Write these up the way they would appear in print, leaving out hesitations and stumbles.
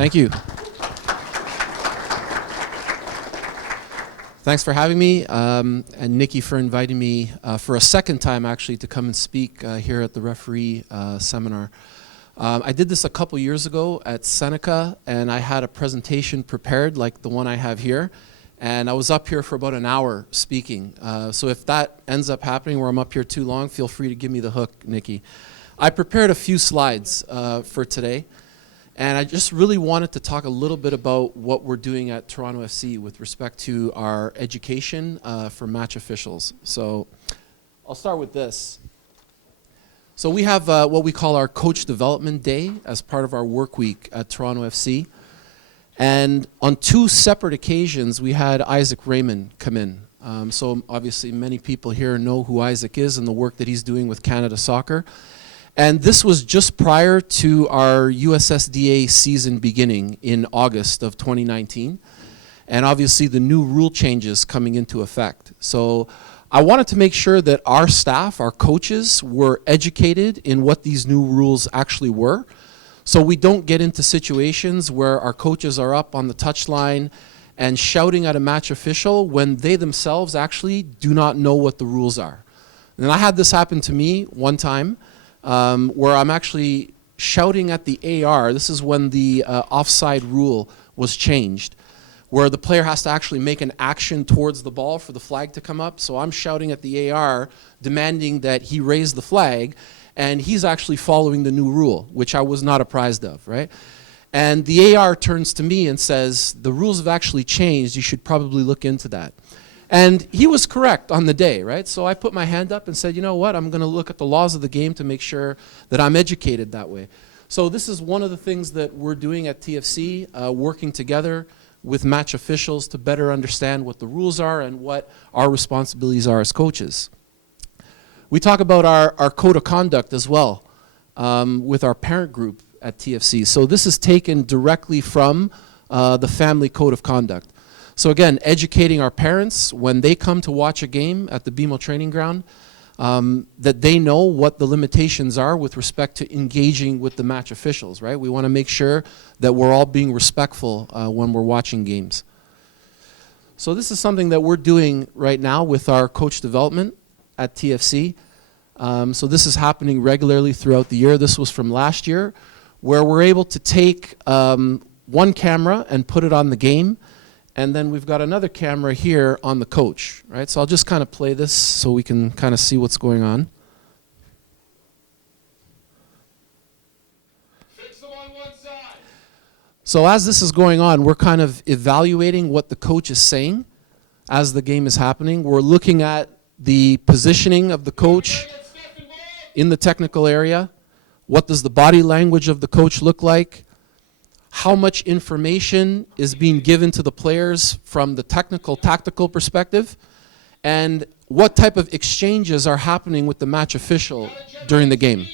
Thank you. Thanks for having me, and Nikki for inviting me for a second time actually to come and speak here at the referee seminar. I did this a couple years ago at Seneca, and I had a presentation prepared like the one I have here, and I was up here for about an hour speaking. So if that ends up happening where I'm up here too long, feel free to give me the hook, Nikki. I prepared a few slides for today. And I just really wanted to talk a little bit about what we're doing at Toronto FC with respect to our education for match officials. So I'll start with this. So we have what we call our Coach Development Day as part of our work week at Toronto FC. And on two separate occasions, we had Isaac Raymond come in. So obviously many people here know who Isaac is and the work that he's doing with Canada Soccer. And this was just prior to our USSDA season beginning in August of 2019. And obviously the new rule changes coming into effect. So I wanted to make sure that our staff, our coaches, were educated in what these new rules actually were. So we don't get into situations where our coaches are up on the touchline and shouting at a match official when they themselves actually do not know what the rules are. And I had this happen to me one time. Where I'm actually shouting at the AR. This is when the offside rule was changed, where the player has to actually make an action towards the ball for the flag to come up. So I'm shouting at the AR, demanding that he raise the flag, and he's actually following the new rule, which I was not apprised of, right? And the AR turns to me and says, the rules have actually changed, you should probably look into that. And he was correct on the day, right? So I put my hand up and said, you know what, I'm going to look at the laws of the game to make sure that I'm educated that way. So this is one of the things that we're doing at TFC, working together with match officials to better understand what the rules are and what our responsibilities are as coaches. We talk about our code of conduct as well with our parent group at TFC. So this is taken directly from the family code of conduct. So again, educating our parents when they come to watch a game at the BMO training ground, that they know what the limitations are with respect to engaging with the match officials, right? We want to make sure that we're all being respectful when we're watching games. So this is something that we're doing right now with our coach development at TFC. So this is happening regularly throughout the year. This was from last year, where we're able to take one camera and put it on the game. And then we've got another camera here on the coach, right? So I'll just kind of play this so we can kind of see what's going on. Fix them on one side. So as this is going on, we're kind of evaluating what the coach is saying as the game is happening. We're looking at the positioning of the coach in the technical area. What does the body language of the coach look like? How much information is being given to the players from the technical, tactical perspective, and what type of exchanges are happening with the match official during the game.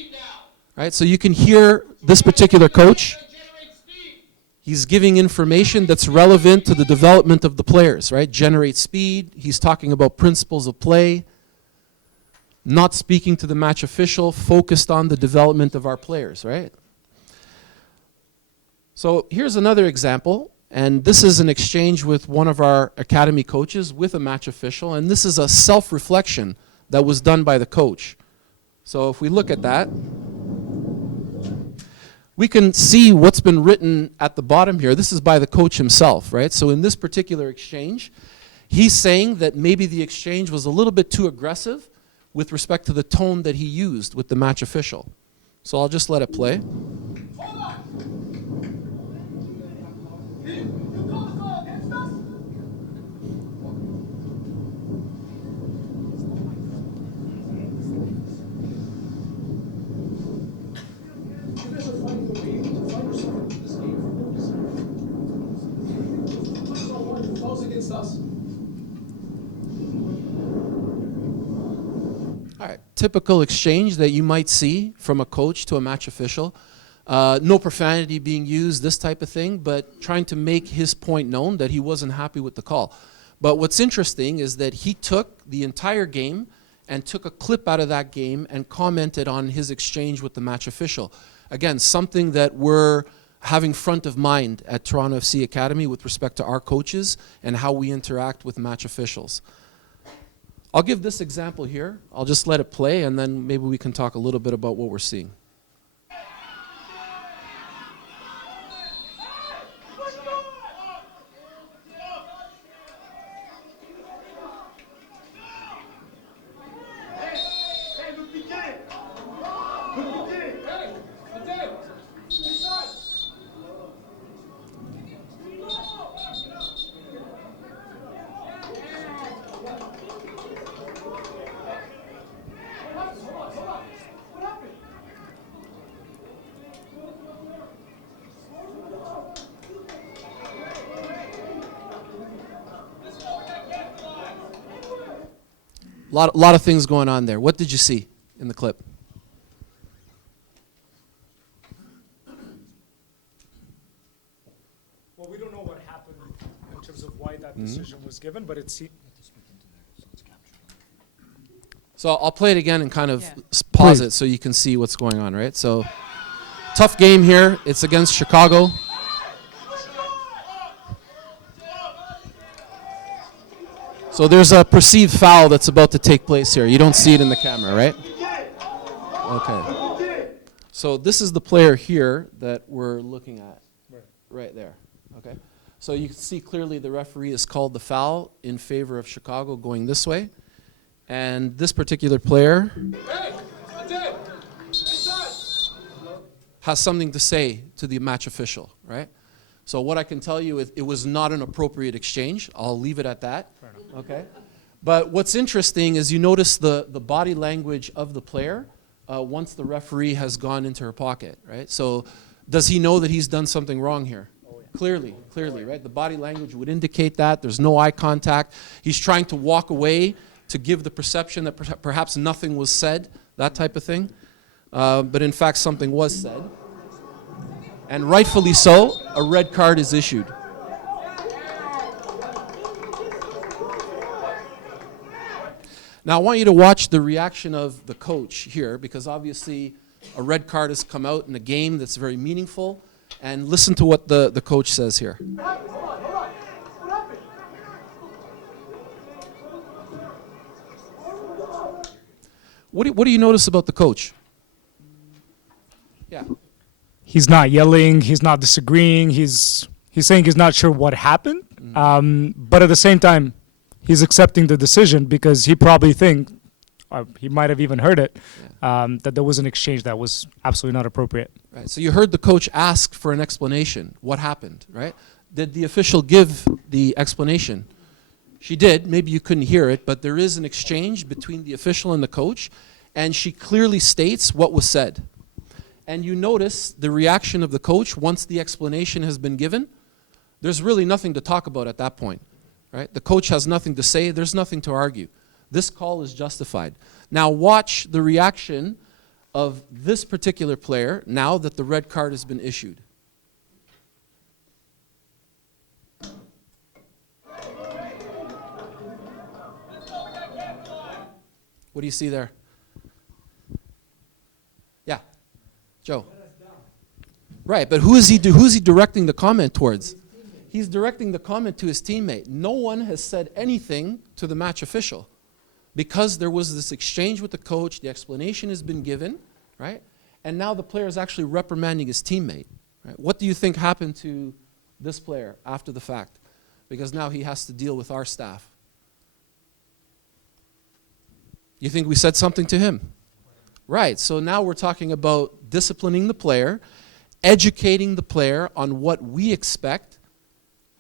Right? So you can hear this particular coach. He's giving information that's relevant to the development of the players, right? Generate speed. He's talking about principles of play, not speaking to the match official, focused on the development of our players, right? So here's another example, and this is an exchange with one of our academy coaches with a match official, and this is a self-reflection that was done by the coach. So if we look at that, we can see what's been written at the bottom here. This is by the coach himself, right? So in this particular exchange, he's saying that maybe the exchange was a little bit too aggressive with respect to the tone that he used with the match official. So I'll just let it play. Hold on. All right, typical exchange that you might see from a coach to a match official. No profanity being used, this type of thing, but trying to make his point known that he wasn't happy with the call. But what's interesting is that he took the entire game and took a clip out of that game and commented on his exchange with the match official. Again, something that we're having front of mind at Toronto FC Academy with respect to our coaches and how we interact with match officials. I'll give this example here. I'll just let it play, and then maybe we can talk a little bit about what we're seeing. Lot of things going on there. What did you see in the clip? Well, we don't know what happened in terms of why that decision was given, but it's... So I'll play it again and kind of pause it so you can see what's going on, right? So, tough game here. It's against Chicago. So there's a perceived foul that's about to take place here. You don't see it in the camera, right? Okay. So this is the player here that we're looking at, right there. Okay. So you can see clearly the referee has called the foul in favor of Chicago going this way. And this particular player has something to say to the match official, right? So what I can tell you is it was not an appropriate exchange. I'll leave it at that. Okay. But what's interesting is you notice the body language of the player once the referee has gone into her pocket, right? So does he know that he's done something wrong here? Oh, yeah. Clearly, right? The body language would indicate that. There's no eye contact. He's trying to walk away to give the perception that perhaps nothing was said, that type of thing. But in fact, something was said. And rightfully so, a red card is issued. Now I want you to watch the reaction of the coach here, because obviously a red card has come out in a game that's very meaningful, and listen to what the coach says here. What do you notice about the coach? Yeah. He's not yelling, he's not disagreeing, he's saying he's not sure what happened, but at the same time, he's accepting the decision because he probably thinks, he might have even heard it, that there was an exchange that was absolutely not appropriate. Right. So you heard the coach ask for an explanation. What happened, right? Did the official give the explanation? She did. Maybe you couldn't hear it, but there is an exchange between the official and the coach, and she clearly states what was said. And you notice the reaction of the coach once the explanation has been given. There's really nothing to talk about at that point. Right? The coach has nothing to say. There's nothing to argue. This call is justified. Now watch the reaction of this particular player now that the red card has been issued. What do you see there? Yeah, Joe. Right, but who is he directing the comment towards? He's directing the comment to his teammate. No one has said anything to the match official because there was this exchange with the coach, the explanation has been given, right? And now the player is actually reprimanding his teammate. Right? What do you think happened to this player after the fact? Because now he has to deal with our staff. You think we said something to him? Right, so now we're talking about disciplining the player, educating the player on what we expect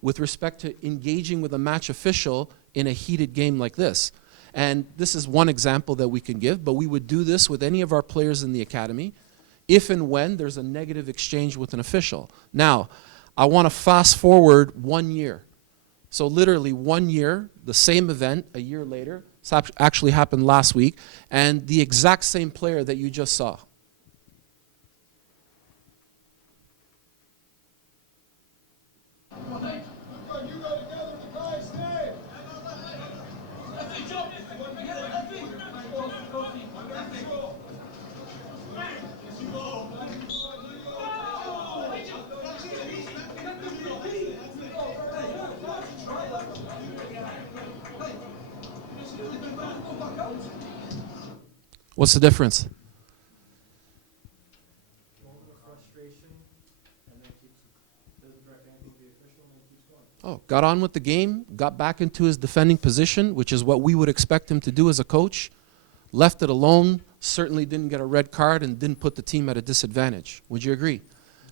with respect to engaging with a match official in a heated game like this. And this is one example that we can give, but we would do this with any of our players in the academy if and when there's a negative exchange with an official. Now, I want to fast forward 1 year. So literally 1 year, the same event, a year later. This actually happened last week, and the exact same player that you just saw. What's the difference? Oh, got on with the game, got back into his defending position, which is what we would expect him to do as a coach, left it alone, certainly didn't get a red card, and didn't put the team at a disadvantage. Would you agree?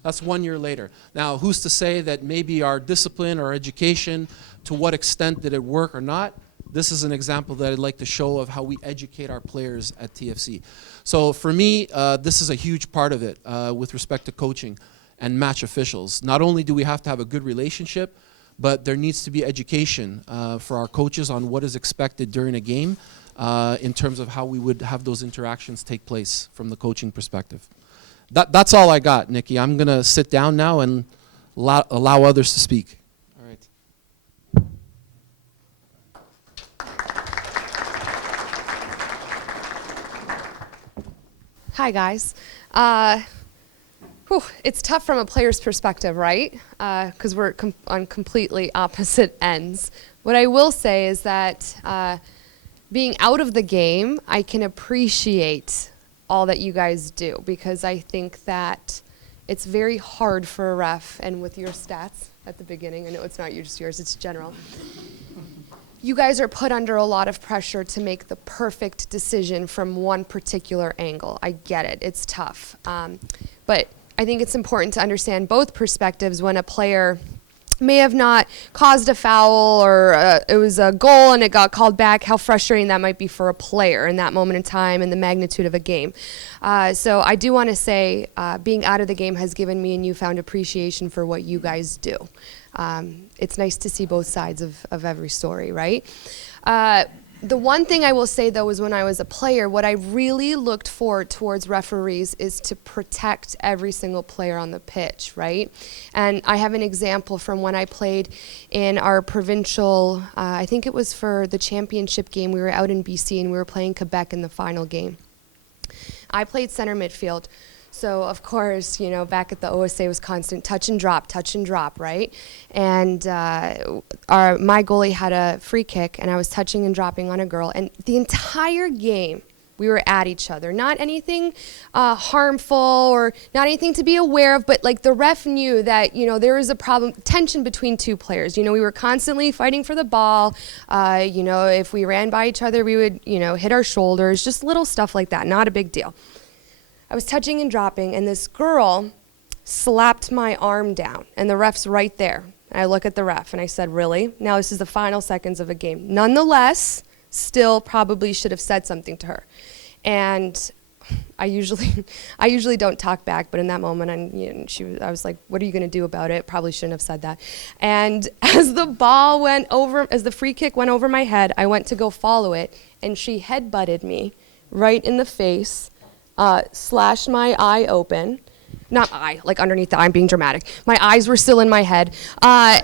That's 1 year later. Now, who's to say that maybe our discipline or education, to what extent did it work or not? This is an example that I'd like to show of how we educate our players at TFC. So for me, this is a huge part of it with respect to coaching and match officials. Not only do we have to have a good relationship, but there needs to be education for our coaches on what is expected during a game in terms of how we would have those interactions take place from the coaching perspective. That's all I got, Nikki. I'm going to sit down now and allow others to speak. All right. Hi, guys. It's tough from a player's perspective, right? Because we're on completely opposite ends. What I will say is that being out of the game, I can appreciate all that you guys do, because I think that it's very hard for a ref, and with your stats at the beginning, I know it's not just yours, it's general. You guys are put under a lot of pressure to make the perfect decision from one particular angle. I get it, it's tough. But I think it's important to understand both perspectives when a player may have not caused a foul, or it was a goal and it got called back, how frustrating that might be for a player in that moment in time and the magnitude of a game. So I do want to say being out of the game has given me a newfound appreciation for what you guys do. It's nice to see both sides of every story, right? The one thing I will say, though, is when I was a player, what I really looked for towards referees is to protect every single player on the pitch, right? And I have an example from when I played in our provincial, I think it was for the championship game. We were out in BC and we were playing Quebec in the final game. I played center midfield. So, of course, you know, back at the OSA was constant touch and drop, right? And my goalie had a free kick, and I was touching and dropping on a girl. And the entire game, we were at each other. Not anything harmful or not anything to be aware of, but, like, the ref knew that, you know, there was a problem, tension between two players. You know, we were constantly fighting for the ball. You know, if we ran by each other, we would, you know, hit our shoulders, just little stuff like that, not a big deal. I was touching and dropping, and this girl slapped my arm down, and the ref's right there. And I look at the ref, and I said, really? Now this is the final seconds of a game. Nonetheless, still probably should have said something to her. And I usually don't talk back, but in that moment, I was like, what are you going to do about it? Probably shouldn't have said that. And as the free kick went over my head, I went to go follow it, and she headbutted me right in the face. Slashed my eye open. Not eye, like underneath the eye, I'm being dramatic. My eyes were still in my head. But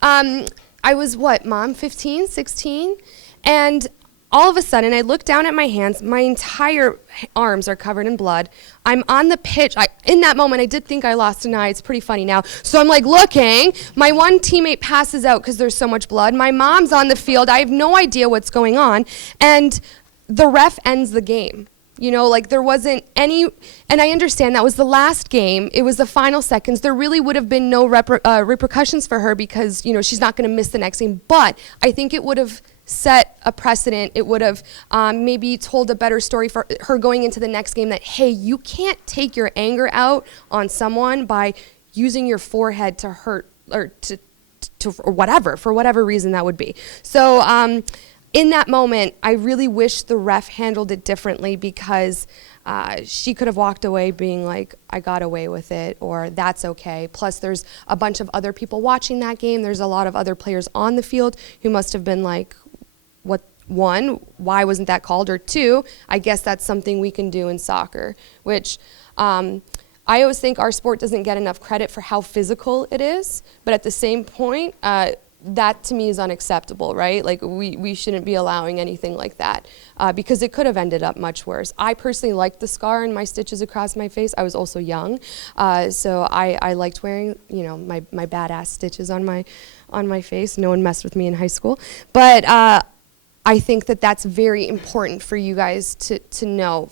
I was, Mom, 15, 16? And all of a sudden, I look down at my hands. My entire arms are covered in blood. I'm on the pitch. In that moment, I did think I lost an eye. It's pretty funny now. So I'm like looking. My one teammate passes out because there's so much blood. My mom's on the field. I have no idea what's going on. And the ref ends the game. You know, like there wasn't any, and I understand that was the last game. It was the final seconds. There really would have been no repercussions for her because, you know, she's not going to miss the next game. But I think it would have set a precedent. It would have maybe told a better story for her going into the next game that, hey, you can't take your anger out on someone by using your forehead to hurt or or whatever, for whatever reason that would be. So, in that moment, I really wish the ref handled it differently because she could have walked away being like, I got away with it, or that's okay. Plus, there's a bunch of other people watching that game. There's a lot of other players on the field who must have been like, one, why wasn't that called? Or two, I guess that's something we can do in soccer, which I always think our sport doesn't get enough credit for how physical it is. But at the same point, that to me is unacceptable, right? Like we shouldn't be allowing anything like that because it could have ended up much worse. I personally liked the scar and my stitches across my face. I was also young, so I liked wearing, you know, my badass stitches on my face. No one messed with me in high school, but I think that that's very important for you guys to know,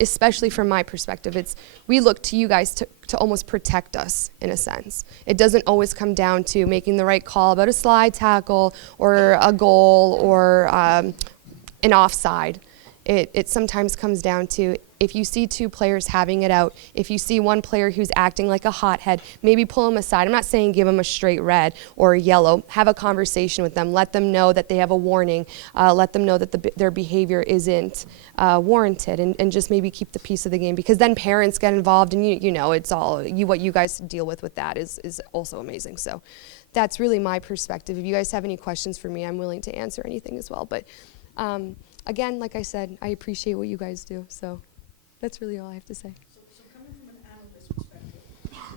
especially from my perspective. We look to you guys to almost protect us in a sense. It doesn't always come down to making the right call about a slide tackle or a goal or an offside. It sometimes comes down to, if you see two players having it out, if you see one player who's acting like a hothead, maybe pull them aside. I'm not saying give them a straight red or a yellow. Have a conversation with them. Let them know that they have a warning. Let them know that their behavior isn't warranted, and just maybe keep the peace of the game, because then parents get involved, and you know, it's all what you guys deal with that is also amazing. So that's really my perspective. If you guys have any questions for me, I'm willing to answer anything as well. But again, like I said, I appreciate what you guys do. So that's really all I have to say. So coming from an analyst perspective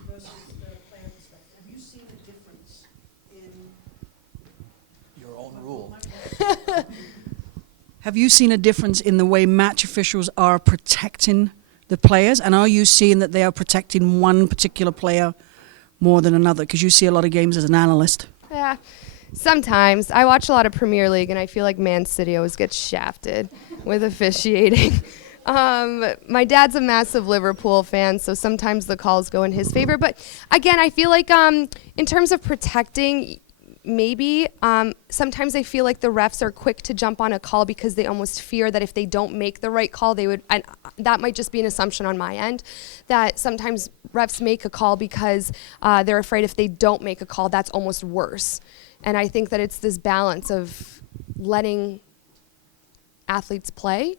versus the player perspective, have you seen a difference in Your own rule. Have you seen a difference in the way match officials are protecting the players, and are you seeing that they are protecting one particular player more than another? Because you see a lot of games as an analyst. Yeah, sometimes. I watch a lot of Premier League, and I feel like Man City always gets shafted with officiating. My dad's a massive Liverpool fan, so sometimes the calls go in his favor. But again, I feel like in terms of protecting, maybe sometimes I feel like the refs are quick to jump on a call because they almost fear that if they don't make the right call, they would, and that might just be an assumption on my end, that sometimes refs make a call because they're afraid if they don't make a call, that's almost worse. And I think that it's this balance of letting athletes play,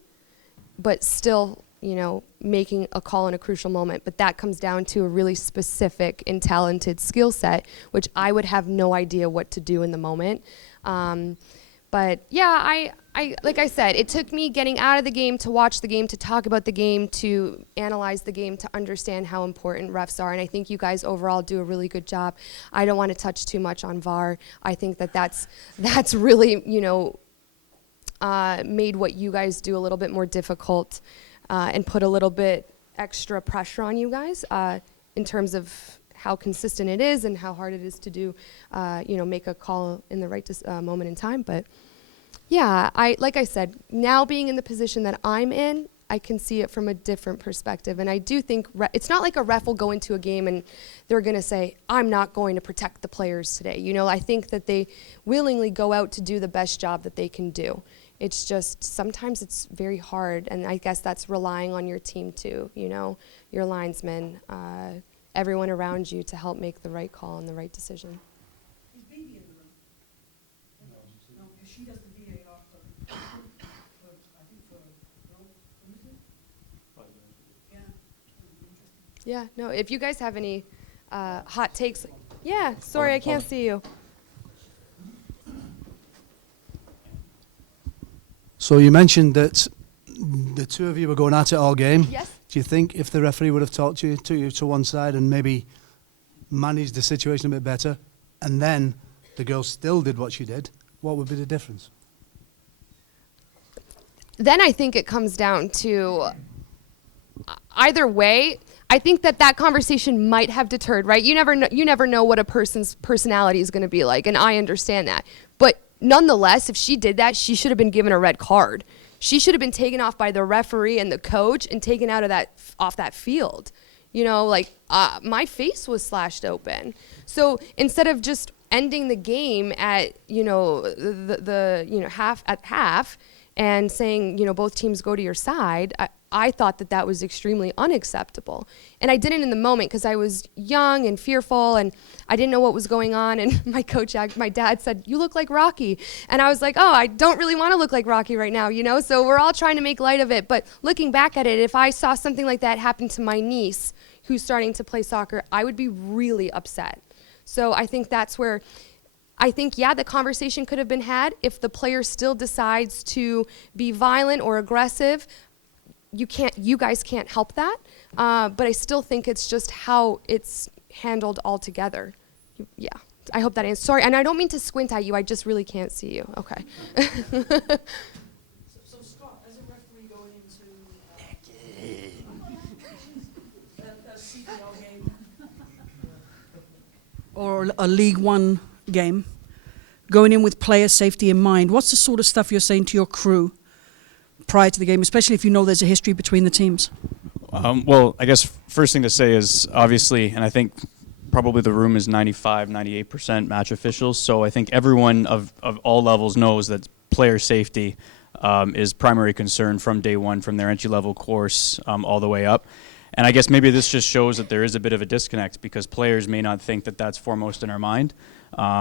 but still, you know, making a call in a crucial moment. But that comes down to a really specific and talented skill set, which I would have no idea what to do in the moment. But yeah, I like I said, it took me getting out of the game to watch the game, to talk about the game, to analyze the game, to understand how important refs are. And I think you guys overall do a really good job. I don't want to touch too much on VAR. I think that that's really, you know, made what you guys do a little bit more difficult, and put a little bit extra pressure on you guys in terms of how consistent it is and how hard it is to do, you know, make a call in the right moment in time. But yeah, like I said, now being in the position that I'm in, I can see it from a different perspective. And I do think it's not like a ref will go into a game and they're going to say, I'm not going to protect the players today. You know, I think that they willingly go out to do the best job that they can do. It's just sometimes it's very hard, and I guess that's relying on your team too, you know, your linesmen, everyone around you to help make the right call and the right decision. Is Baby in the room? No, because she does the VAR for I think for yeah. Yeah, no, if you guys have any hot takes, yeah, sorry, I can't see you. So you mentioned that the two of you were going at it all game. Yes. Do you think if the referee would have talked you to one side and maybe managed the situation a bit better, and then the girl still did what she did, what would be the difference? Then I think it comes down to either way. I think that conversation might have deterred, right? You never know what a person's personality is going to be like, and I understand that. But nonetheless, if she did that, she should have been given a red card. She should have been taken off by the referee and the coach and taken out of off that field. You know, like my face was slashed open. So instead of just ending the game at, you know, the you know, half and saying, you know, both teams go to your side, I thought that was extremely unacceptable. And I didn't in the moment because I was young and fearful and I didn't know what was going on. And my dad said, you look like Rocky. And I was like, oh, I don't really want to look like Rocky right now, you know? So we're all trying to make light of it. But looking back at it, if I saw something like that happen to my niece who's starting to play soccer, I would be really upset. So I think that's where yeah, the conversation could have been had. If the player still decides to be violent or aggressive, you guys can't help that. But I still think it's just how it's handled altogether. Yeah, I hope that answers. Sorry, and I don't mean to squint at you. I just really can't see you. Okay. So Scott, as a referee going into a CPL game or a League One game, going in with player safety in mind, what's the sort of stuff you're saying to your crew prior to the game, especially if you know there's a history between the teams? Well, I guess first thing to say is obviously, and I think probably the room is 95, 98% match officials. So I think everyone of all levels knows that player safety is primary concern from day one, from their entry-level course all the way up. And I guess maybe this just shows that there is a bit of a disconnect because players may not think that that's foremost in our mind.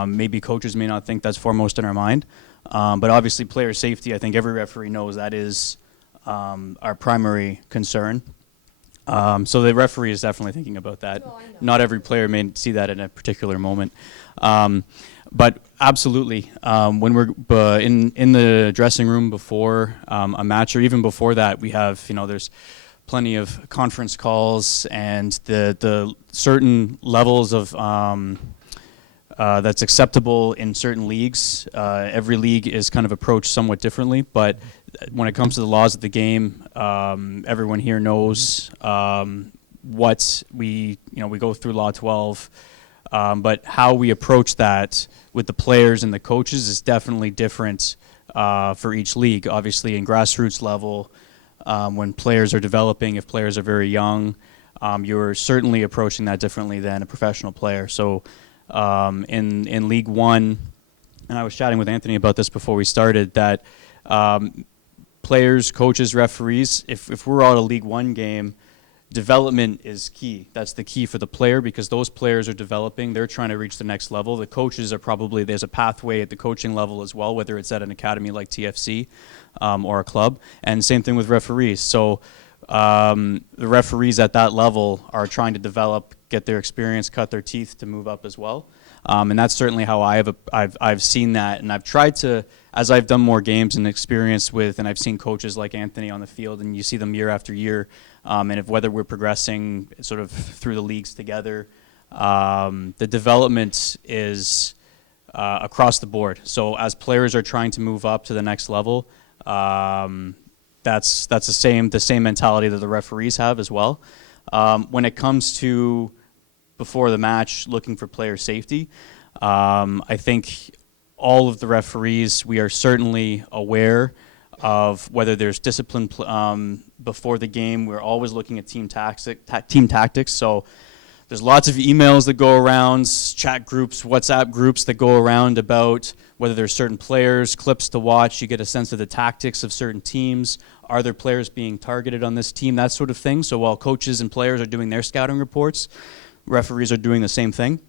Maybe coaches may not think that's foremost in our mind. But obviously player safety, I think every referee knows that is our primary concern. So the referee is definitely thinking about that. No, I know. Not every player may see that in a particular moment. But absolutely, when we're in the dressing room before a match or even before that, we have, there's plenty of conference calls and the certain levels of that's acceptable in certain leagues. Every league is kind of approached somewhat differently, but when it comes to the laws of the game, everyone here knows what we go through Law 12, but how we approach that with the players and the coaches is definitely different for each league. Obviously, in grassroots level, when players are developing, if players are very young, you're certainly approaching that differently than a professional player. So in League One, and I was chatting with Anthony about this before we started, that players, coaches, referees, if we're out a League One game, development is key. That's the key for the player because those players are developing. They're trying to reach the next level. The coaches are probably, there's a pathway at the coaching level as well, whether it's at an academy like TFC or a club. And same thing with referees. So the referees at that level are trying to develop, get their experience, cut their teeth to move up as well. And that's certainly how I've seen that. And I've tried to, as I've done more games and experience with, and I've seen coaches like Anthony on the field, and you see them year after year, and if whether we're progressing sort of through the leagues together, the development is across the board. So as players are trying to move up to the next level, that's the same mentality that the referees have as well. When it comes to before the match looking for player safety, I think all of the referees, we are certainly aware of whether there's discipline before the game. We're always looking at team tactics. So there's lots of emails that go around, chat groups, WhatsApp groups that go around about whether there's certain players, clips to watch. You get a sense of the tactics of certain teams. Are there players being targeted on this team? That sort of thing. So while coaches and players are doing their scouting reports, referees are doing the same thing.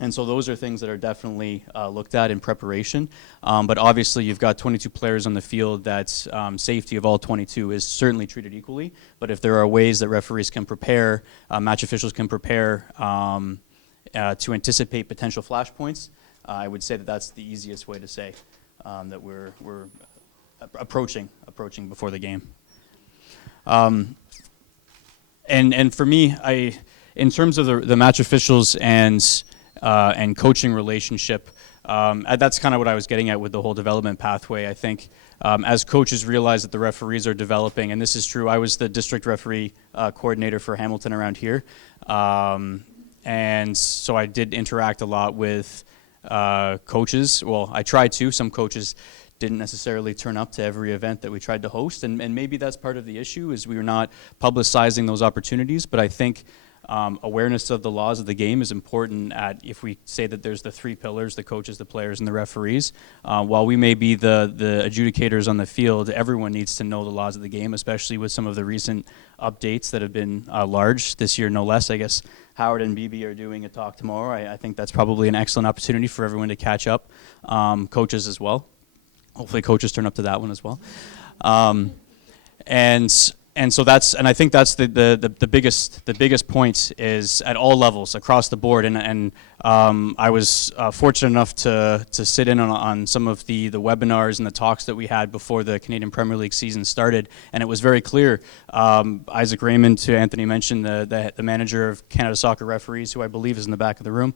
And so those are things that are definitely looked at in preparation. But obviously you've got 22 players on the field that safety of all 22 is certainly treated equally. But if there are ways that referees can prepare, match officials can prepare to anticipate potential flashpoints, I would say that that's the easiest way to say that we're approaching before the game. And for me, in terms of the match officials and coaching relationship, that's kind of what I was getting at with the whole development pathway. I think as coaches realize that the referees are developing, and this is true, I was the district referee coordinator for Hamilton around here, and so I did interact a lot with coaches. Well, I tried to. Some coaches didn't necessarily turn up to every event that we tried to host, and maybe that's part of the issue, is we were not publicizing those opportunities. But I think awareness of the laws of the game is important. If we say that there's the three pillars, the coaches, the players, and the referees, while we may be the adjudicators on the field, everyone needs to know the laws of the game, especially with some of the recent updates that have been large this year, no less. I guess Howard and BB are doing a talk tomorrow. I think that's probably an excellent opportunity for everyone to catch up, coaches as well. Hopefully coaches turn up to that one as well. And so I think that's the biggest point is at all levels across the board. And I was fortunate enough to sit in on some of the webinars and the talks that we had before the Canadian Premier League season started, and it was very clear. Isaac Raymond, who Anthony mentioned, the manager of Canada Soccer Referees, who I believe is in the back of the room,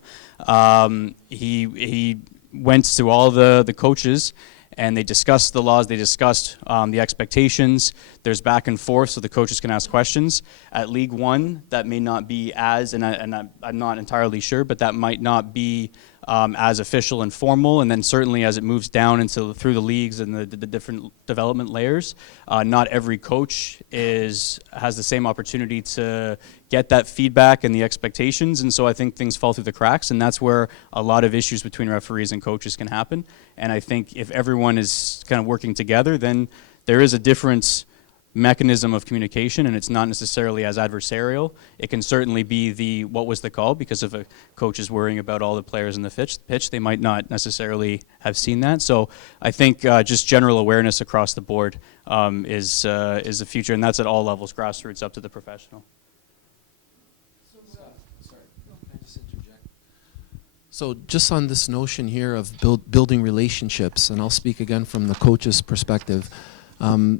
he went to all the coaches, and they discussed the laws, they discussed the expectations. There's back and forth so the coaches can ask questions. At League One, that may not be I'm not entirely sure, but that might not be as official and formal, and then certainly as it moves down into through the leagues and the different development layers, not every coach has the same opportunity to get that feedback and the expectations, and so I think things fall through the cracks, and that's where a lot of issues between referees and coaches can happen. And I think if everyone is kind of working together, then there is a different mechanism of communication, and it's not necessarily as adversarial. It can certainly be what was the call, because if a coach is worrying about all the players in the pitch, they might not necessarily have seen that. So I think just general awareness across the board is the future, and that's at all levels, grassroots up to the professional. So just on this notion here of building relationships, and I'll speak again from the coach's perspective,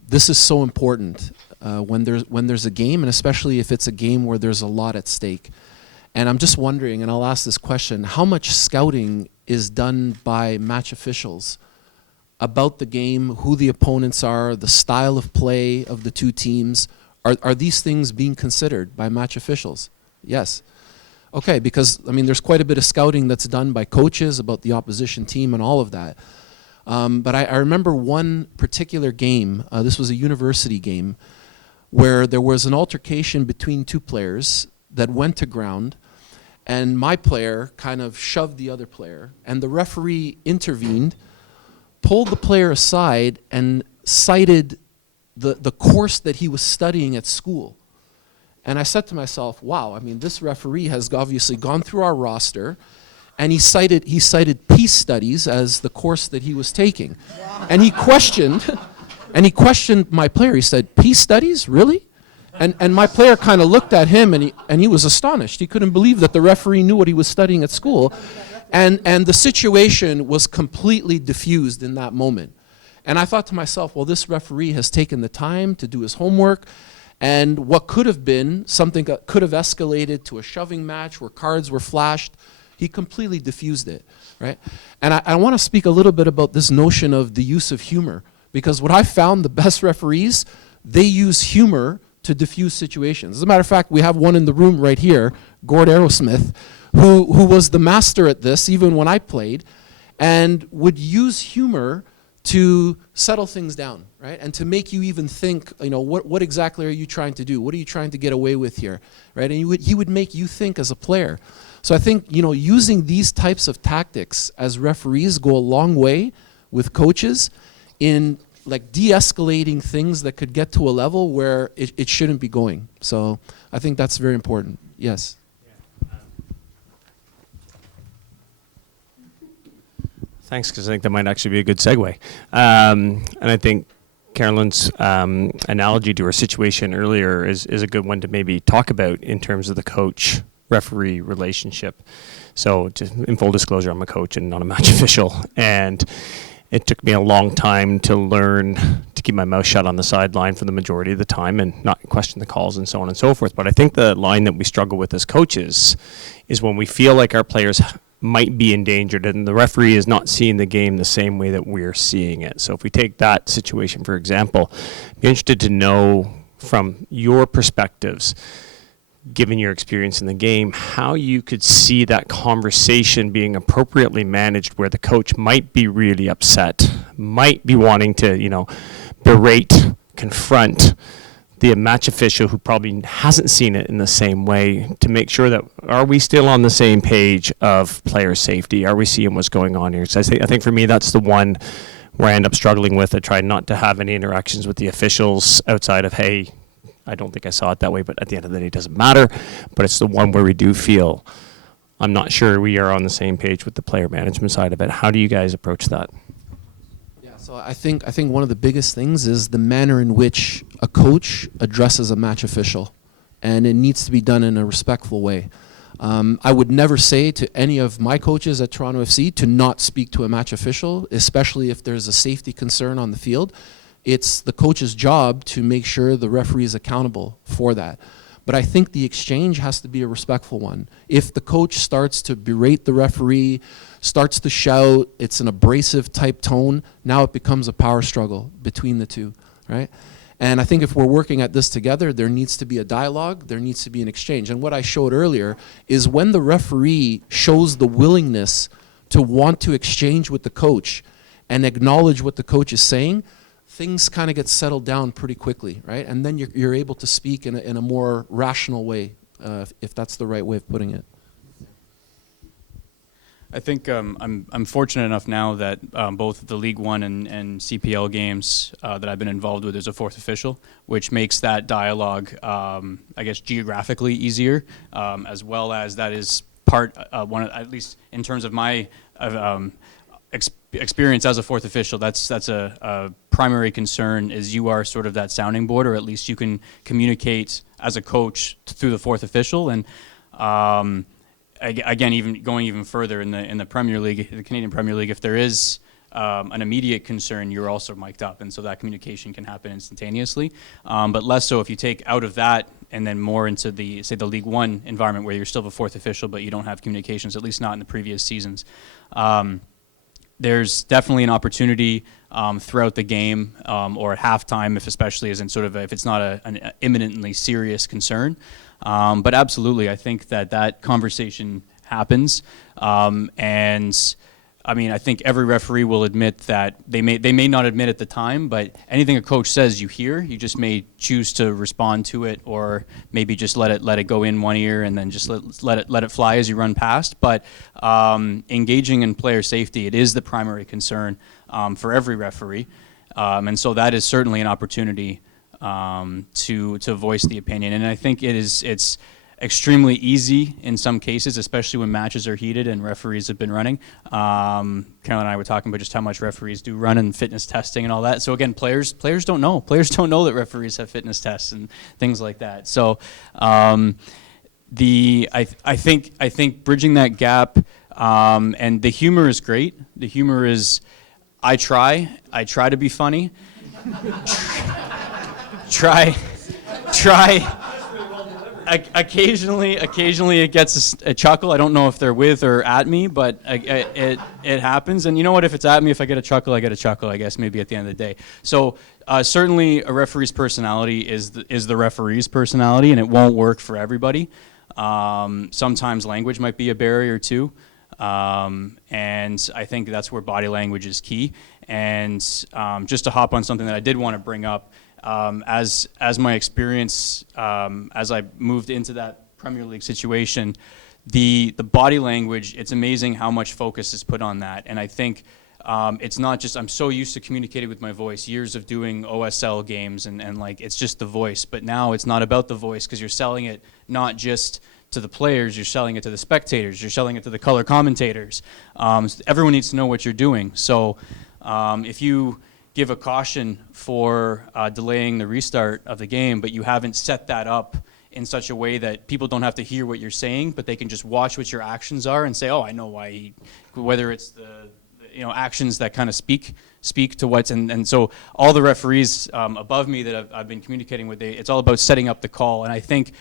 this is so important when there's a game, and especially if it's a game where there's a lot at stake. And I'm just wondering, and I'll ask this question, how much scouting is done by match officials about the game, who the opponents are, the style of play of the two teams? Are these things being considered by match officials? Yes. Okay, because, I mean, there's quite a bit of scouting that's done by coaches about the opposition team and all of that. But I remember one particular game, this was a university game, where there was an altercation between two players that went to ground, and my player kind of shoved the other player, and the referee intervened, pulled the player aside, and cited the course that he was studying at school. And I said to myself, wow, I mean, this referee has obviously gone through our roster, and he cited peace studies as the course that he was taking. Wow. And he questioned my player. He said, peace studies, really? And my player kind of looked at him, and he was astonished. He couldn't believe that the referee knew what he was studying at school. And the situation was completely diffused in that moment. And I thought to myself, well, this referee has taken the time to do his homework, and what could have been something that could have escalated to a shoving match where cards were flashed, he completely diffused it, right? And I want to speak a little bit about this notion of the use of humor, because what I found, the best referees, they use humor to diffuse situations. As a matter of fact, we have one in the room right here, Gord Aerosmith, who was the master at this, even when I played, and would use humor to settle things down, right? And to make you even think, you know, what exactly are you trying to do? What are you trying to get away with here, right? And he would make you think as a player. So I think, you know, using these types of tactics as referees go a long way with coaches in like de-escalating things that could get to a level where it shouldn't be going. So I think that's very important. Yes. Thanks, because I think that might actually be a good segue. And I think Carolyn's analogy to her situation earlier is a good one to maybe talk about in terms of the coach-referee relationship. So just in full disclosure, I'm a coach and not a match official. And it took me a long time to learn to keep my mouth shut on the sideline for the majority of the time and not question the calls and so on and so forth. But I think the line that we struggle with as coaches is when we feel like our players might be endangered and the referee is not seeing the game the same way that we're seeing it. So if we take that situation, for example, I'd be interested to know from your perspectives, given your experience in the game, how you could see that conversation being appropriately managed where the coach might be really upset, might be wanting to, you know, berate, confront the match official who probably hasn't seen it in the same way, to make sure that, are we still on the same page of player safety? Are we seeing what's going on here? So I think for me, that's the one where I end up struggling with. I try not to have any interactions with the officials outside of, hey, I don't think I saw it that way, but at the end of the day, it doesn't matter. But it's the one where we do feel, I'm not sure we are on the same page with the player management side of it. How do you guys approach that? So I think one of the biggest things is the manner in which a coach addresses a match official, and it needs to be done in a respectful way. I would never say to any of my coaches at Toronto FC to not speak to a match official, especially if there's a safety concern on the field. It's the coach's job to make sure the referee is accountable for that. But I think the exchange has to be a respectful one. If the coach starts to berate the referee, starts to shout, it's an abrasive type tone, now it becomes a power struggle between the two, right? And I think if we're working at this together, there needs to be a dialogue, there needs to be an exchange. And what I showed earlier is when the referee shows the willingness to want to exchange with the coach and acknowledge what the coach is saying, things kind of get settled down pretty quickly, right? And then you're able to speak in a more rational way, if that's the right way of putting it. I think I'm fortunate enough now that both the League One and CPL games that I've been involved with, there's a fourth official, which makes that dialogue, I guess, geographically easier, as well as that is part one, at least in terms of my experience as a fourth official. That's a primary concern, is you are sort of that sounding board, or at least you can communicate as a coach through the fourth official. And again, even going even further in the Premier League, the Canadian Premier League, if there is an immediate concern, you're also mic'd up, and so that communication can happen instantaneously. But less so if you take out of that and then more into the, say, the League One environment, where you're still the fourth official, but you don't have communications, at least not in the previous seasons. There's definitely an opportunity throughout the game, or at halftime, if especially as in sort of if it's not an imminently serious concern. But absolutely, I think that conversation happens, and I mean, I think every referee will admit that they may not admit at the time, but anything a coach says, you hear. You just may choose to respond to it, or maybe just let it go in one ear and then just let it fly as you run past. But engaging in player safety, it is the primary concern for every referee, and so that is certainly an opportunity to voice the opinion. And I think it's extremely easy in some cases, especially when matches are heated and referees have been running. Carolyn and I were talking about just how much referees do run and fitness testing and all that. So again, players don't know. Players don't know that referees have fitness tests and things like that. So I think bridging that gap, and the humor is great. The humor is, I try to be funny. try. Occasionally it gets a chuckle. I don't know if they're with or at me, but it happens. And you know what? If it's at me, if I get a chuckle, I get a chuckle, I guess, maybe at the end of the day. So certainly a referee's personality is the referee's personality, and it won't work for everybody. Sometimes language might be a barrier too. And I think that's where body language is key. And just to hop on something that I did want to bring up, as my experience, as I moved into that Premier League situation, the body language, it's amazing how much focus is put on that. And I think it's not just, I'm so used to communicating with my voice, years of doing OSL games, and like, it's just the voice. But now it's not about the voice, because you're selling it not just to the players, you're selling it to the spectators, you're selling it to the color commentators. Everyone needs to know what you're doing. So if you give a caution for delaying the restart of the game, but you haven't set that up in such a way that people don't have to hear what you're saying, but they can just watch what your actions are and say, oh, I know why whether it's the actions that kind of speak to what's, and so all the referees above me that I've been communicating with, it's all about setting up the call. And I think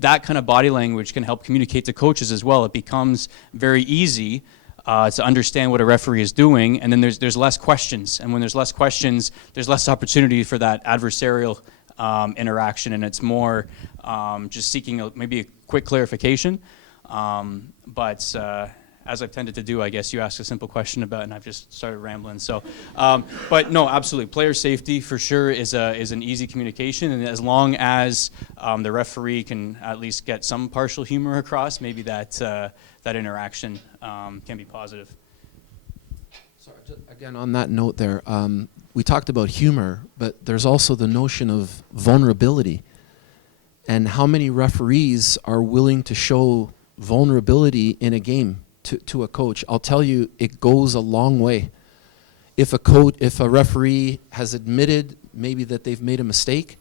that kind of body language can help communicate to coaches as well. It becomes very easy to understand what a referee is doing, and then there's less questions. And when there's less questions, there's less opportunity for that adversarial interaction, and it's more just seeking maybe a quick clarification. But as I've tended to do, I guess you asked a simple question about, and I've just started rambling. So, but no, absolutely, player safety for sure is an easy communication, and as long as the referee can at least get some partial humor across, maybe that interaction can be positive. Sorry, just again on that note there, we talked about humor, but there's also the notion of vulnerability, and how many referees are willing to show vulnerability in a game to a coach. I'll tell you, it goes a long way. If a referee has admitted maybe that they've made a mistake,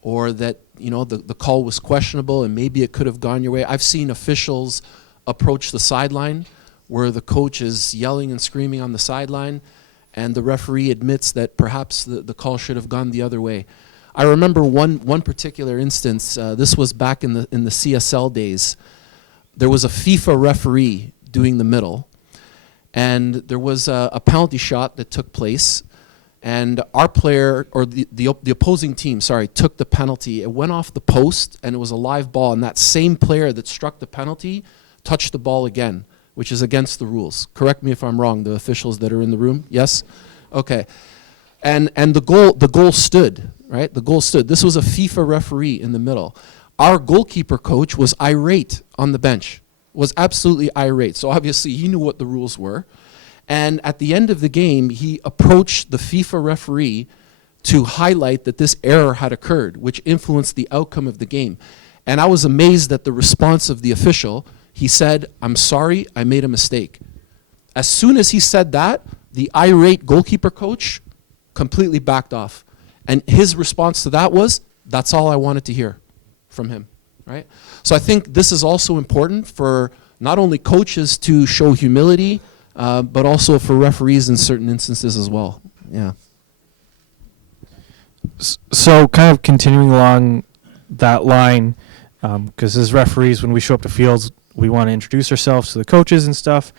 or that the call was questionable and maybe it could have gone your way. I've seen officials approach the sideline where the coach is yelling and screaming on the sideline, and the referee admits that perhaps the call should have gone the other way. I remember one particular instance. This was back in the CSL days. There was a FIFA referee doing the middle, and there was a penalty shot that took place, and our player, or the opposing team, took the penalty. It went off the post, and it was a live ball, and that same player that struck the penalty touched the ball again which is against the rules. Correct me if I'm wrong, the officials that are in the room. Yes? Okay. And the goal stood, right? The goal stood. This was a FIFA referee in the middle. Our goalkeeper coach was irate on the bench, was absolutely irate. So obviously he knew what the rules were. And at the end of the game, he approached the FIFA referee to highlight that this error had occurred, which influenced the outcome of the game. And I was amazed at the response of the official. He said, "I'm sorry, I made a mistake." As soon as he said that, the irate goalkeeper coach completely backed off. And his response to that was, "That's all I wanted to hear from him," right? So I think this is also important for not only coaches to show humility, but also for referees in certain instances as well. Yeah. So kind of continuing along that line, because as referees, when we show up to fields, we want to introduce ourselves to the coaches and stuff.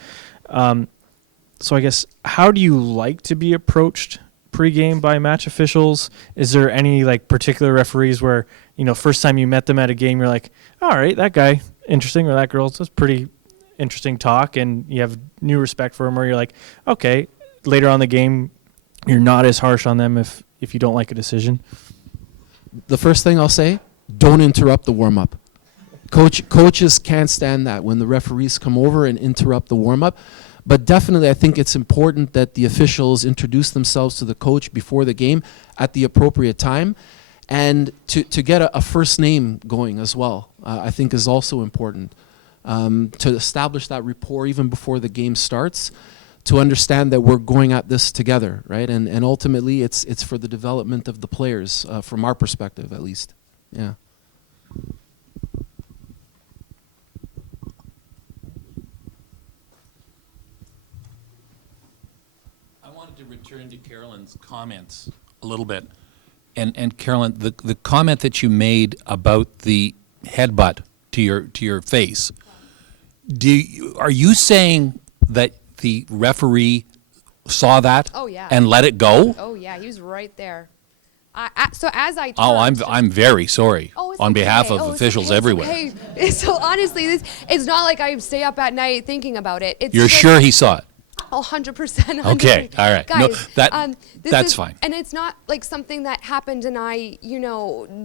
So I guess, how do you like to be approached pregame by match officials? Is there any like particular referees where, you know, first time you met them at a game, you're like, all right, that guy interesting, or that girl, that's pretty interesting talk, and you have new respect for them, or you're like, okay, later on in the game, you're not as harsh on them if you don't like a decision? The first thing I'll say, don't interrupt the warm-up. Coaches can't stand that when the referees come over and interrupt the warm-up. But definitely I think it's important that the officials introduce themselves to the coach before the game at the appropriate time, and to get a first name going as well, I think is also important. To establish that rapport even before the game starts, to understand that we're going at this together, right? And ultimately it's for the development of the players, from our perspective at least. Yeah. I wanted to return to Carolyn's comments a little bit. And Carolyn, the comment that you made about the headbutt to your face, are you saying that the referee saw that Oh, yeah. and let it go? Oh yeah, he was right there. So as I Oh, turned- I'm very sorry Oh, it's on behalf okay. of Oh, it's officials okay. It's everywhere. okay. So honestly, it's not like I stay up at night thinking about it. It's You're just, sure he saw it? Oh, 100%. Okay, all right. No, Guys, this that's is- fine. And it's not like something that happened and I,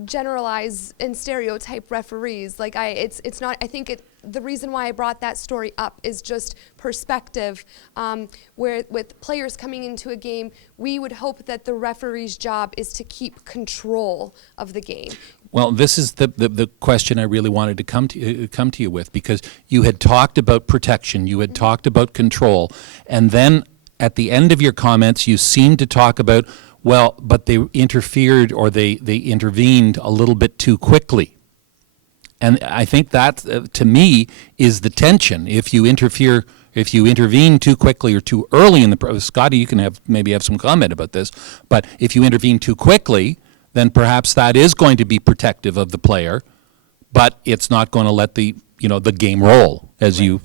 generalize and stereotype referees. Like it's not, I think the reason why I brought that story up is just perspective, where with players coming into a game, we would hope that the referee's job is to keep control of the game. Well, this is the question I really wanted to come to you with, because you had talked about protection, you had talked about control, and then at the end of your comments, you seemed to talk about, well, but they interfered or they intervened a little bit too quickly. And I think that, to me, is the tension. If you intervene too quickly or too early in the Scotty, you can maybe have some comment about this, but if you intervene too quickly, then perhaps that is going to be protective of the player, but it's not going to let the game roll, as you've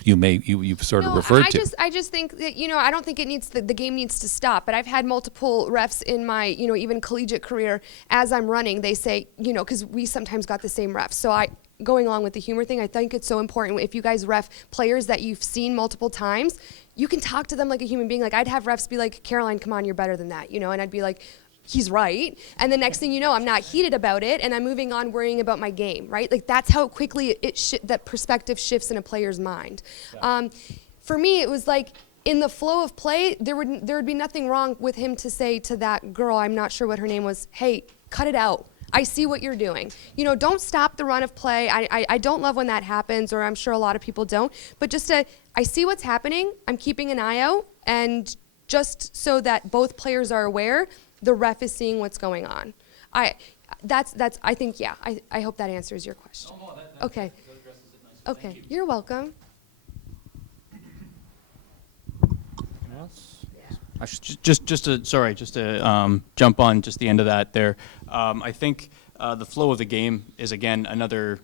sort of referred to. I just think that, I don't think the game needs to stop, but I've had multiple refs in my, even collegiate career. As I'm running, they say, because we sometimes got the same refs. So going along with the humor thing, I think it's so important. If you guys ref players that you've seen multiple times, you can talk to them like a human being. Like I'd have refs be like, Caroline, come on, you're better than that, and I'd be like, he's right. And the next thing you know, I'm not heated about it and I'm moving on worrying about my game, right? Like that's how quickly that perspective shifts in a player's mind. Yeah. For me, it was like in the flow of play, there would be nothing wrong with him to say to that girl, I'm not sure what her name was, hey, cut it out. I see what you're doing. Don't stop the run of play. I don't love when that happens, or I'm sure a lot of people don't, but I see what's happening. I'm keeping an eye out, and just so that both players are aware, the ref is seeing what's going on. I hope that answers your question. Oh, no, okay. That addresses it nicely. Okay. Thank you. You're welcome. Just to jump on just the end of that there. I think the flow of the game is again another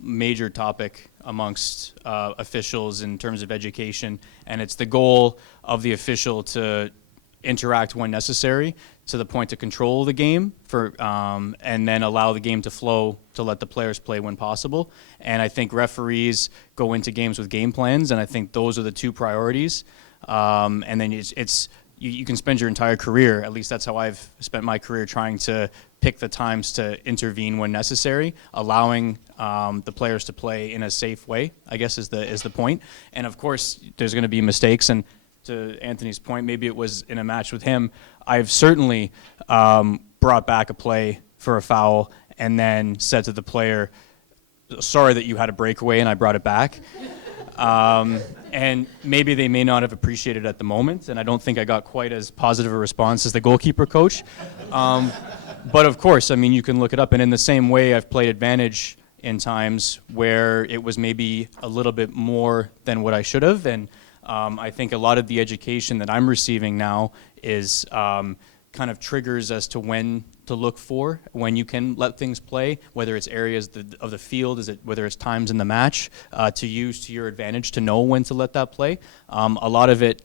major topic amongst officials in terms of education, and it's the goal of the official to interact when necessary, to the point to control the game and then allow the game to flow to let the players play when possible. And I think referees go into games with game plans, and I think those are the two priorities. And then you can spend your entire career, at least that's how I've spent my career, trying to pick the times to intervene when necessary, allowing the players to play in a safe way, I guess is the point. And of course, there's going to be mistakes, and to Anthony's point, maybe it was in a match with him, I've certainly brought back a play for a foul and then said to the player, sorry that you had a breakaway and I brought it back. And maybe they may not have appreciated it at the moment, and I don't think I got quite as positive a response as the goalkeeper coach. But of course, I mean, you can look it up, and in the same way, I've played advantage in times where it was maybe a little bit more than what I should have, and I think a lot of the education that I'm receiving now is kind of triggers as to when to look for, when you can let things play, whether it's areas of the field, whether it's times in the match to use to your advantage to know when to let that play. A lot of it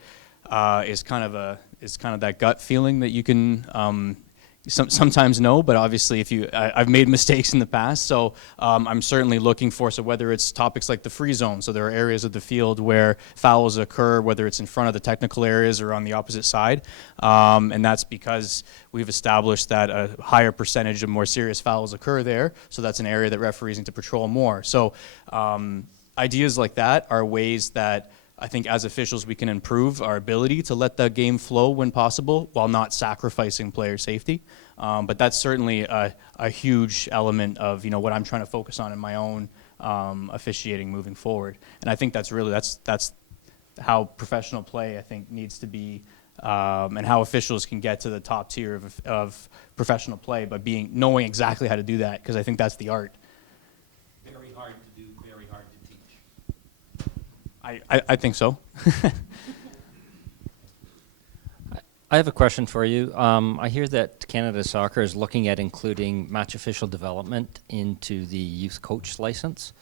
is kind of that gut feeling that you can sometimes know, but obviously I've made mistakes in the past, so I'm certainly looking for, so whether it's topics like the free zone, so there are areas of the field where fouls occur, whether it's in front of the technical areas or on the opposite side, and that's because we've established that a higher percentage of more serious fouls occur there, so that's an area that referees need to patrol more. So ideas like that are ways that I think as officials we can improve our ability to let the game flow when possible while not sacrificing player safety. But that's certainly a huge element of what I'm trying to focus on in my own officiating moving forward. And I think that's how professional play I think needs to be, and how officials can get to the top tier of professional play by knowing exactly how to do that, because I think that's the art. Very hard to do, very hard to teach. I think so. I have a question for you. I hear that Canada Soccer is looking at including match official development into the youth coach license.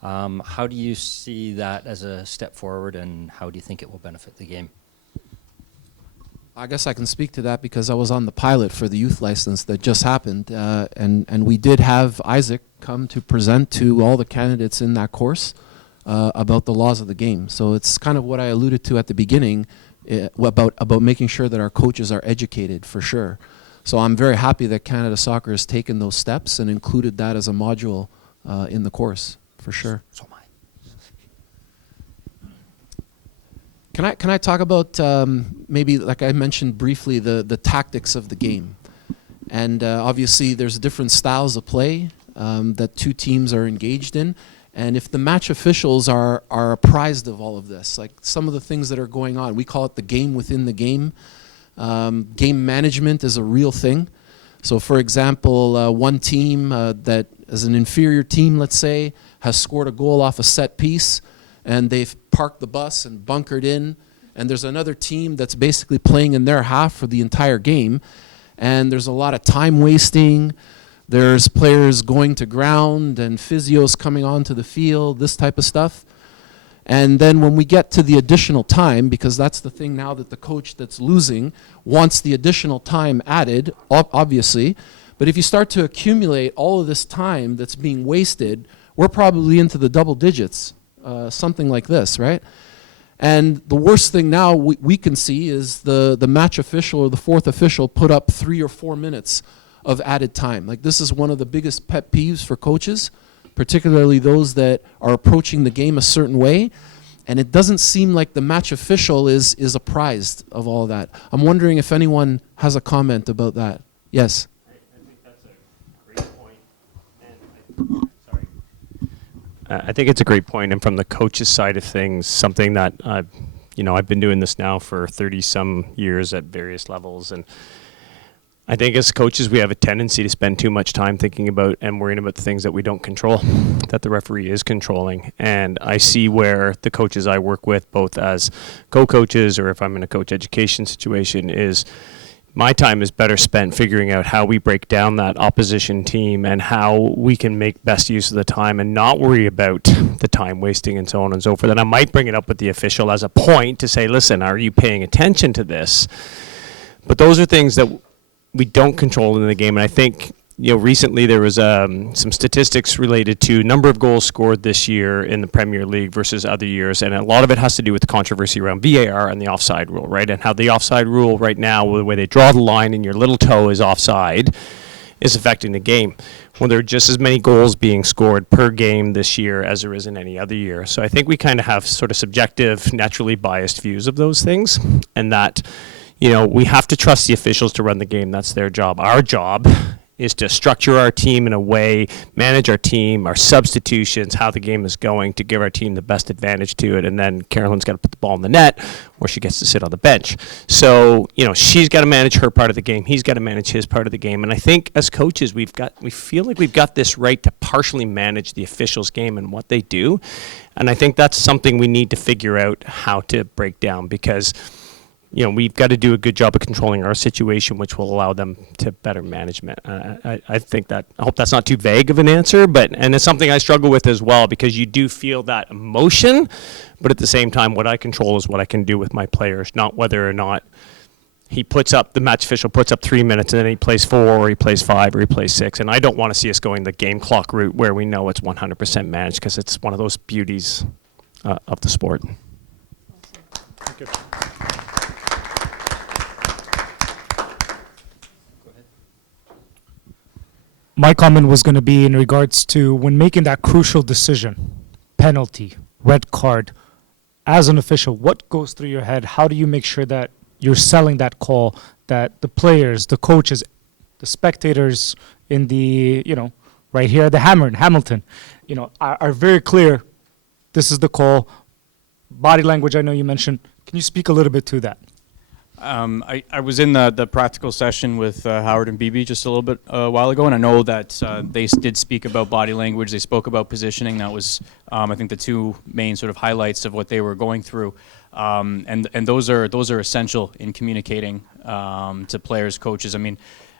How do you see that as a step forward, and how do you think it will benefit the game? I guess I can speak to that because I was on the pilot for the youth license that just happened, and we did have Isaac come to present to all the candidates in that course about the laws of the game. So it's kind of what I alluded to at the beginning, about making sure that our coaches are educated, for sure. So I'm very happy that Canada Soccer has taken those steps and included that as a module in the course, for sure. So am I. Can I talk about maybe, like I mentioned briefly, the tactics of the game? And obviously there's different styles of play that two teams are engaged in. And if the match officials are apprised of all of this, like some of the things that are going on, we call it the game within the game. Game management is a real thing. So for example, one team that is an inferior team, let's say, has scored a goal off a set piece, and they've parked the bus and bunkered in, and there's another team that's basically playing in their half for the entire game, and there's a lot of time wasting. There's players going to ground and physios coming onto the field, this type of stuff. And then when we get to the additional time, because that's the thing now that the coach that's losing wants the additional time added, obviously. But if you start to accumulate all of this time that's being wasted, we're probably into the double digits, something like this, right? And the worst thing now we can see is the match official or the fourth official put up 3 or 4 minutes of added time. Like, this is one of the biggest pet peeves for coaches, particularly those that are approaching the game a certain way. And it doesn't seem like the match official is apprised of all that. I'm wondering if anyone has a comment about that. Yes? I think that's a great point. I think it's a great point, and from the coach's side of things, something that I've been doing this now for 30-some years at various levels, and I think as coaches we have a tendency to spend too much time thinking about and worrying about the things that we don't control, that the referee is controlling. And I see where the coaches I work with, both as co-coaches or if I'm in a coach education situation, is my time is better spent figuring out how we break down that opposition team and how we can make best use of the time and not worry about the time wasting and so on and so forth. And I might bring it up with the official as a point to say, listen, are you paying attention to this? But those are things that we don't control in the game. And I think, recently there was some statistics related to number of goals scored this year in the Premier League versus other years, and a lot of it has to do with the controversy around VAR and the offside rule, right? And how the offside rule right now, the way they draw the line and your little toe is offside, is affecting the game. Well, there are just as many goals being scored per game this year as there is in any other year. So I think we kind of have sort of subjective, naturally biased views of those things, and that, we have to trust the officials to run the game. That's their job. Our job is to structure our team in a way, manage our team, our substitutions, how the game is going, to give our team the best advantage to it. And then Carolyn's got to put the ball in the net, or she gets to sit on the bench. So, she's got to manage her part of the game. He's got to manage his part of the game. And I think as coaches, we feel like we've got this right to partially manage the officials' game and what they do. And I think that's something we need to figure out how to break down, because we've got to do a good job of controlling our situation, which will allow them to better management. I hope that's not too vague of an answer, and it's something I struggle with as well, because you do feel that emotion, but at the same time, what I control is what I can do with my players, not whether or not the match official puts up 3 minutes and then he plays 4 or he plays 5 or he plays 6. And I don't want to see us going the game clock route where we know it's 100% managed, because it's one of those beauties of the sport. Thank you. My comment was going to be in regards to when making that crucial decision, penalty, red card, as an official, what goes through your head? How do you make sure that you're selling that call, that the players, the coaches, the spectators in the, right here, the Hammer in Hamilton, are very clear, this is the call. Body language, I know you mentioned. Can you speak a little bit to that? I was in the practical session with Howard and BB just a little bit a while ago, and I know that they did speak about body language. They spoke about positioning. That was, I think, the two main sort of highlights of what they were going through, and those are essential in communicating to players, coaches. I mean,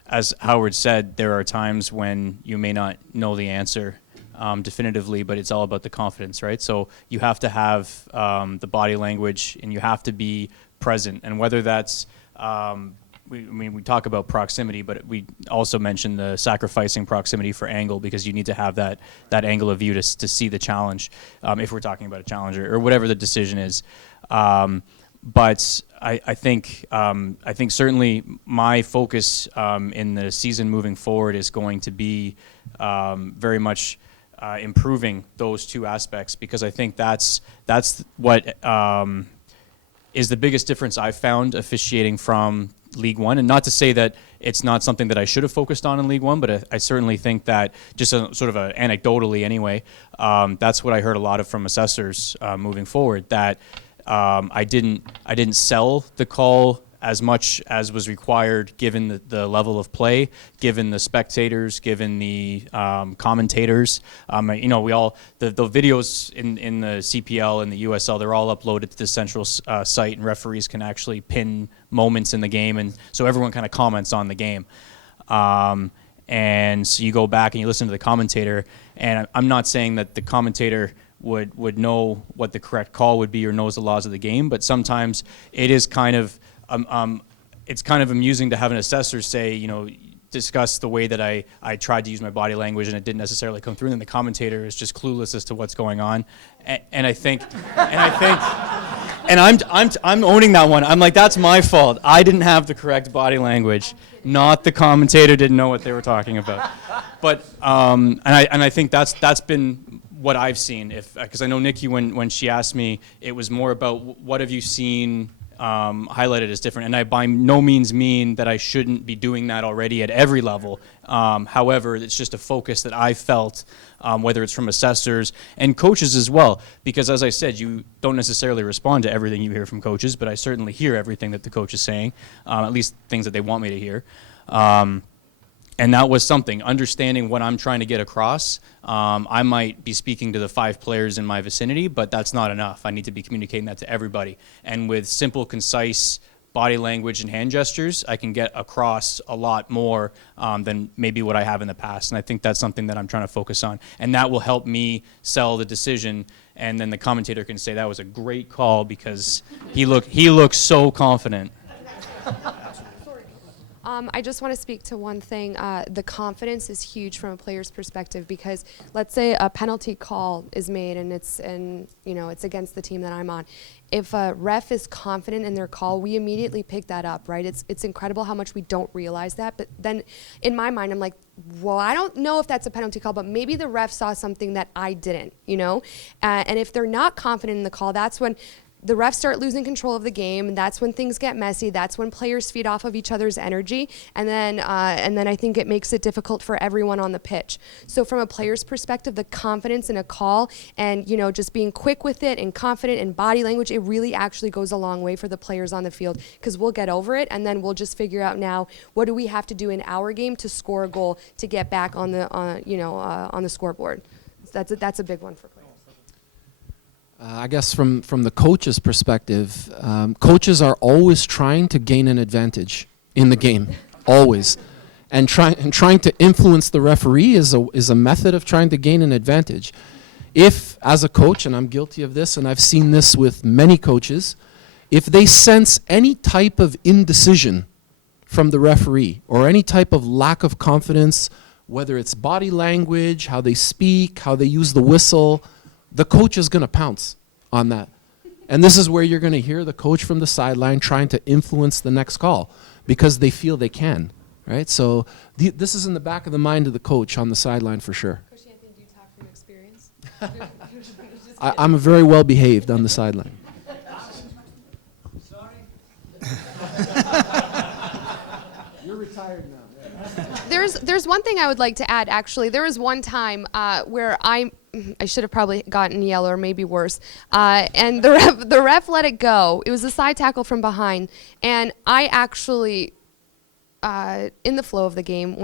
as Howard said, there are times when you may not know the answer definitively, but it's all about the confidence, right? So you have to have the body language, and you have to be present. And whether that's, we talk about proximity, but we also mention the sacrificing proximity for angle, because you need to have that angle of view to see the challenge, if we're talking about a challenger or whatever the decision is. But I think certainly my focus in the season moving forward is going to be very much improving those two aspects, because I think that's what is the biggest difference I've found officiating from League One. And not to say that it's not something that I should have focused on in League One, but I certainly think that, just sort of anecdotally anyway, that's what I heard a lot of from assessors moving forward, that I didn't sell the call as much as was required, given the level of play, given the spectators, given the commentators. We all, the videos in the CPL and the USL, they're all uploaded to the central site, and referees can actually pin moments in the game, and so everyone kind of comments on the game. And so you go back and you listen to the commentator, and I'm not saying that the commentator would know what the correct call would be or knows the laws of the game, but sometimes it is kind of it's kind of amusing to have an assessor say, discuss the way that I tried to use my body language and it didn't necessarily come through, and then the commentator is just clueless as to what's going on. And I'm owning that one. I'm like, that's my fault. I didn't have the correct body language, not the commentator didn't know what they were talking about. But and I think that's been what I've seen. Because I know Nikki, when she asked me, it was more about what have you seen highlighted as different, and I by no means mean that I shouldn't be doing that already at every level. However, it's just a focus that I felt, whether it's from assessors and coaches as well, because as I said, you don't necessarily respond to everything you hear from coaches, but I certainly hear everything that the coach is saying, at least things that they want me to hear. And that was something, understanding what I'm trying to get across. I might be speaking to the 5 players in my vicinity, but that's not enough. I need to be communicating that to everybody. And with simple, concise body language and hand gestures, I can get across a lot more than maybe what I have in the past. And I think that's something that I'm trying to focus on. And that will help me sell the decision. And then the commentator can say that was a great call because he looked so confident. I just want to speak to one thing. The confidence is huge from a player's perspective because let's say a penalty call is made and it's against the team that I'm on. If a ref is confident in their call, we immediately pick that up, right? It's incredible how much we don't realize that. But then in my mind, I'm like, well, I don't know if that's a penalty call, but maybe the ref saw something that I didn't, And if they're not confident in the call, that's when the refs start losing control of the game, and that's when things get messy. That's when players feed off of each other's energy, and then I think it makes it difficult for everyone on the pitch. So from a player's perspective, the confidence in a call and just being quick with it and confident in body language, it really actually goes a long way for the players on the field because we'll get over it, and then we'll just figure out now what do we have to do in our game to score a goal to get back on the scoreboard. That's a big one for players. I guess from the coach's perspective, coaches are always trying to gain an advantage in the game, always, and trying to influence the referee is a method of trying to gain an advantage. If, as a coach, and I'm guilty of this, and I've seen this with many coaches, if they sense any type of indecision from the referee or any type of lack of confidence, whether it's body language, how they speak, how they use the whistle, the coach is going to pounce on that. And this is where you're going to hear the coach from the sideline trying to influence the next call because they feel they can, right? So this is in the back of the mind of the coach on the sideline for sure. Coach Anthony, do you talk from experience? I'm very well behaved on the sideline. You're retired now. There's one thing I would like to add, actually. There was one time where I should have probably gotten yellow or maybe worse, and the ref let it go. It was a side tackle from behind, and I actually, in the flow of the game,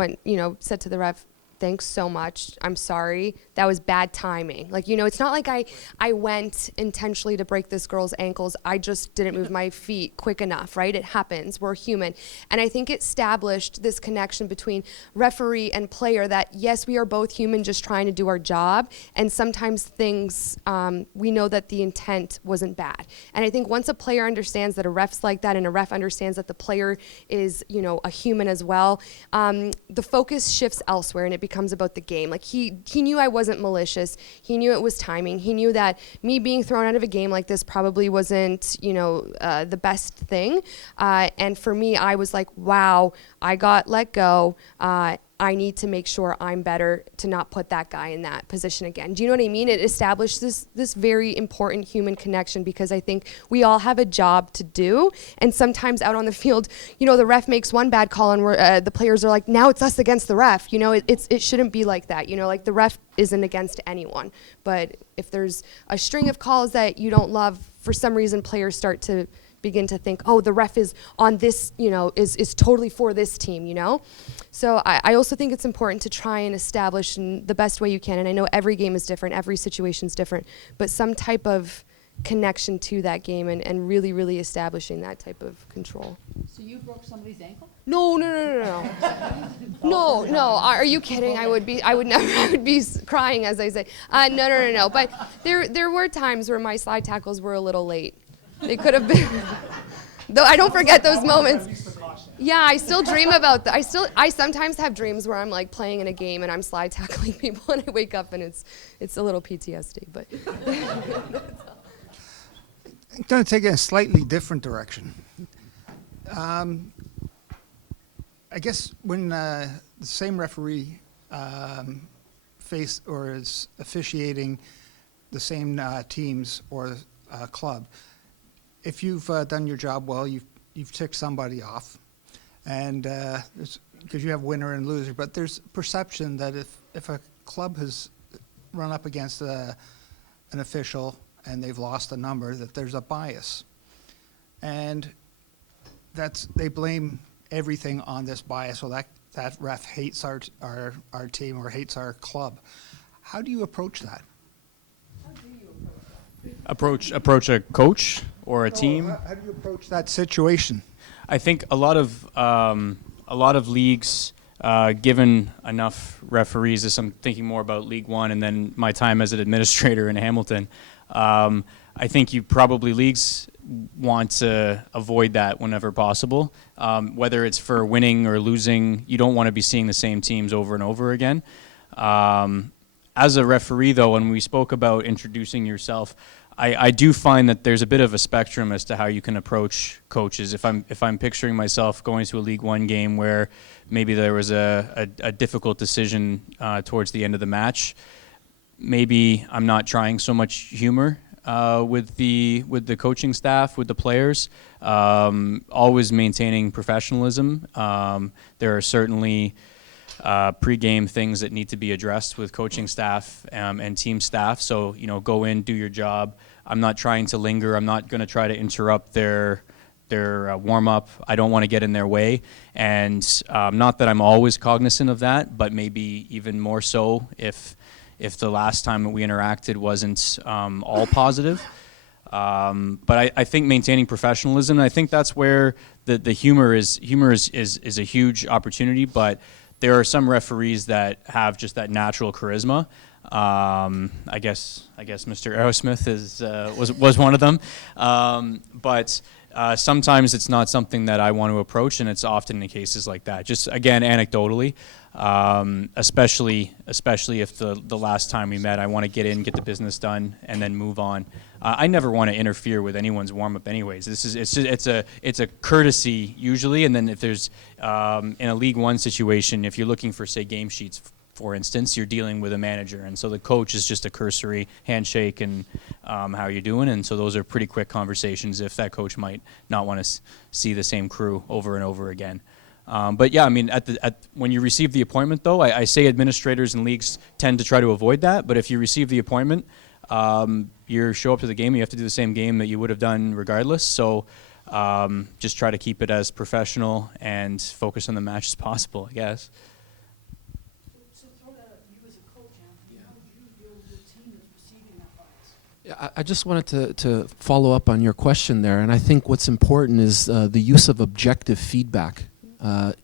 said to the ref, "Thanks so much. I'm sorry. That was bad timing." It's not like I went intentionally to break this girl's ankles. I just didn't move my feet quick enough, right? It happens. We're human. And I think it established this connection between referee and player that, yes, we are both human just trying to do our job. And sometimes things, we know that the intent wasn't bad. And I think once a player understands that a ref's like that and a ref understands that the player is, a human as well, the focus shifts elsewhere and it becomes about the game. He knew I wasn't malicious. He knew it was timing. He knew that me being thrown out of a game like this probably wasn't, the best thing. And for me, I was like, wow, I got let go. I need to make sure I'm better to not put that guy in that position again. Do you know what I mean? It established this very important human connection because I think we all have a job to do. And sometimes out on the field, the ref makes one bad call and the players are like, now it's us against the ref. It shouldn't be like that. The ref isn't against anyone. But if there's a string of calls that you don't love, for some reason players start to begin to think, oh, the ref is on this, is totally for this team, So I also think it's important to try and establish in the best way you can, and I know every game is different, every situation is different, but some type of connection to that game and really, really establishing that type of control. So you broke somebody's ankle? No. No. Are you kidding? I would be crying as I say. No. But there were times where my slide tackles were a little late. They could have been, though I don't forget those moments. Yeah, I still dream about that. I sometimes have dreams where I'm playing in a game and I'm slide tackling people and I wake up and it's a little PTSD, but. I'm going to take it in a slightly different direction. I guess when the same referee is officiating the same teams or club, if you've done your job well, you've ticked somebody off, and because you have winner and loser, but there's perception that if a club has run up against an official and they've lost a number, that there's a bias, and they blame everything on this bias. So that ref hates our team or hates our club. How do you approach that? Approach a coach or a team? How do you approach that situation? I think a lot of leagues, given enough referees, as I'm thinking more about League One and then my time as an administrator in Hamilton, I think leagues want to avoid that whenever possible. Whether it's for winning or losing, you don't want to be seeing the same teams over and over again. As a referee, though, when we spoke about introducing yourself, I do find that there's a bit of a spectrum as to how you can approach coaches. If I'm picturing myself going to a League One game where maybe there was a difficult decision towards the end of the match, maybe I'm not trying so much humor with the coaching staff, with the players. Always maintaining professionalism. There are certainly pre-game things that need to be addressed with coaching staff and team staff. So, go in, do your job. I'm not trying to linger. I'm not going to try to interrupt their warm-up. I don't want to get in their way. And not that I'm always cognizant of that, but maybe even more so if the last time that we interacted wasn't all positive. But I think maintaining professionalism, and I think that's where the humor is a huge opportunity, but there are some referees that have just that natural charisma. I guess Mr. Aerosmith was one of them. But sometimes it's not something that I want to approach, and it's often in cases like that. Just again, anecdotally, especially if the last time we met, I want to get in, get the business done, and then move on. I never want to interfere with anyone's warm up, anyways. It's a courtesy usually, and then if there's in a League One situation, if you're looking for, say, game sheets, for instance, you're dealing with a manager, and so the coach is just a cursory handshake and how you doing, and so those are pretty quick conversations if that coach might not want to see the same crew over and over again. But yeah, I mean, when you receive the appointment, though, I say administrators and leagues tend to try to avoid that, but if you receive the appointment, you show up to the game, you have to do the same game that you would have done regardless, so just try to keep it as professional and focus on the match as possible, I guess. I just wanted to follow up on your question there, and I think what's important is the use of objective feedback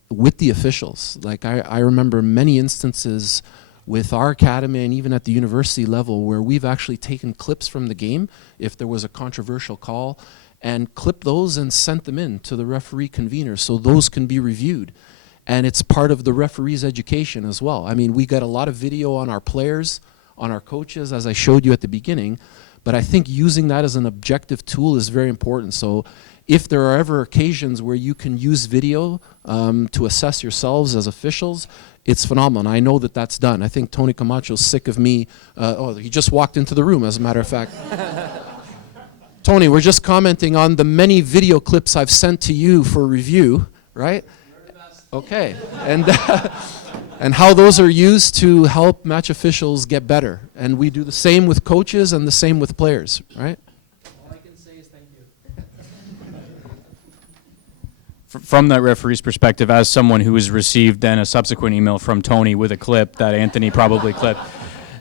with the officials. Like I remember many instances with our academy and even at the university level where we've actually taken clips from the game if there was a controversial call and clipped those and sent them in to the referee convener so those can be reviewed. And it's part of the referee's education as well. I mean, we got a lot of video on our players, on our coaches, as I showed you at the beginning, but I think using that as an objective tool is very important. So if there are ever occasions where you can use video to assess yourselves as officials, it's phenomenal. And I know that that's done. I think Tony Camacho's sick of me. He just walked into the room, as a matter of fact. Tony, we're just commenting on the many video clips I've sent to you for review, right? Okay. And how those are used to help match officials get better. And we do the same with coaches and the same with players, right? All I can say is thank you. From that referee's perspective, as someone who has received then a subsequent email from Tony with a clip that Anthony probably clipped.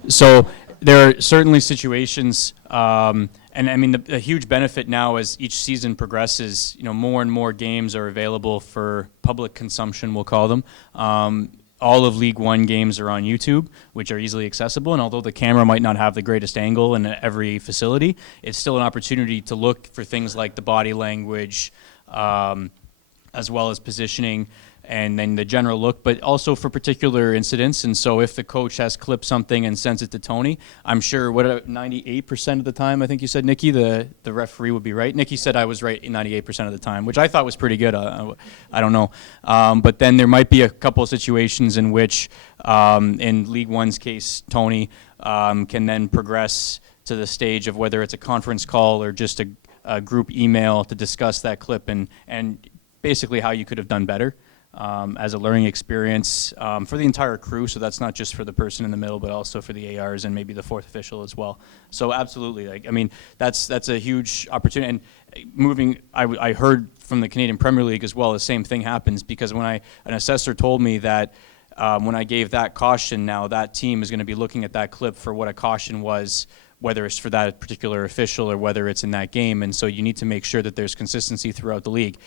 So there are certainly situations, and I mean the huge benefit now as each season progresses, more and more games are available for public consumption, we'll call them. All of League One games are on YouTube, which are easily accessible, and although the camera might not have the greatest angle in every facility, it's still an opportunity to look for things like the body language, as well as positioning, and then the general look, but also for particular incidents. And so if the coach has clipped something and sends it to Tony, I'm sure 98% of the time, I think you said, Nikki, the referee would be right. Nikki said I was right 98% of the time, which I thought was pretty good. I don't know. But then there might be a couple of situations in which, in League One's case, Tony can then progress to the stage of whether it's a conference call or just a group email to discuss that clip and basically how you could have done better. As a learning experience for the entire crew, so that's not just for the person in the middle, but also for the ARs and maybe the fourth official as well. So absolutely, that's a huge opportunity. And I heard from the Canadian Premier League as well, the same thing happens, because when an assessor told me that when I gave that caution, now that team is going to be looking at that clip for what a caution was, whether it's for that particular official or whether it's in that game, and so you need to make sure that there's consistency throughout the league.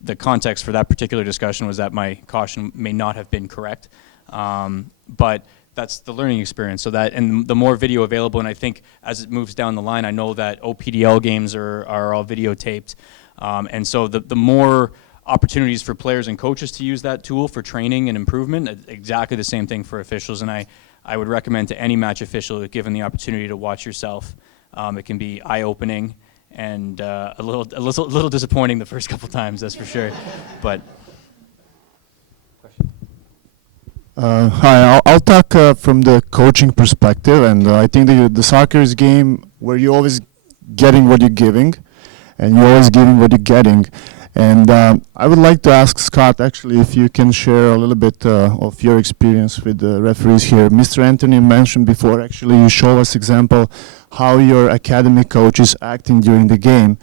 The context for that particular discussion was that my caution may not have been correct, but that's the learning experience. So that, and the more video available, and I think as it moves down the line, I know that OPDL games are all videotaped, and so the more opportunities for players and coaches to use that tool for training and improvement, exactly the same thing for officials. And I would recommend to any match official, given the opportunity to watch yourself, it can be eye-opening and a little disappointing the first couple times, that's for sure. But hi, I'll talk from the coaching perspective, and I think the soccer is a game where you're always getting what you're giving, and you're always giving what you're getting. And I would like to ask Scott, actually, if you can share a little bit of your experience with the referees here. Mr. Anthony mentioned before, actually, you show us example how your academy coach is acting during the game.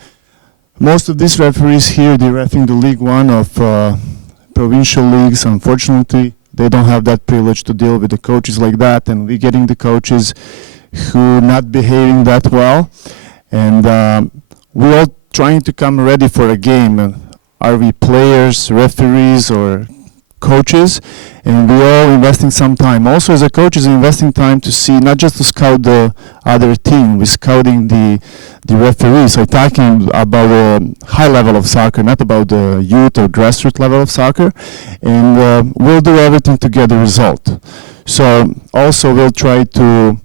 Most of these referees here, they're reffing the League One of provincial leagues. Unfortunately, they don't have that privilege to deal with the coaches like that, and we're getting the coaches who not behaving that well. And we're all trying to come ready for a game. Are we players, referees, or coaches? And we're all investing some time. Also, as a coach, is investing time to see, not just to scout the other team, we're scouting the referees. So talking about the high level of soccer, not about the youth or grassroots level of soccer. And we'll do everything to get the result. So also we'll try to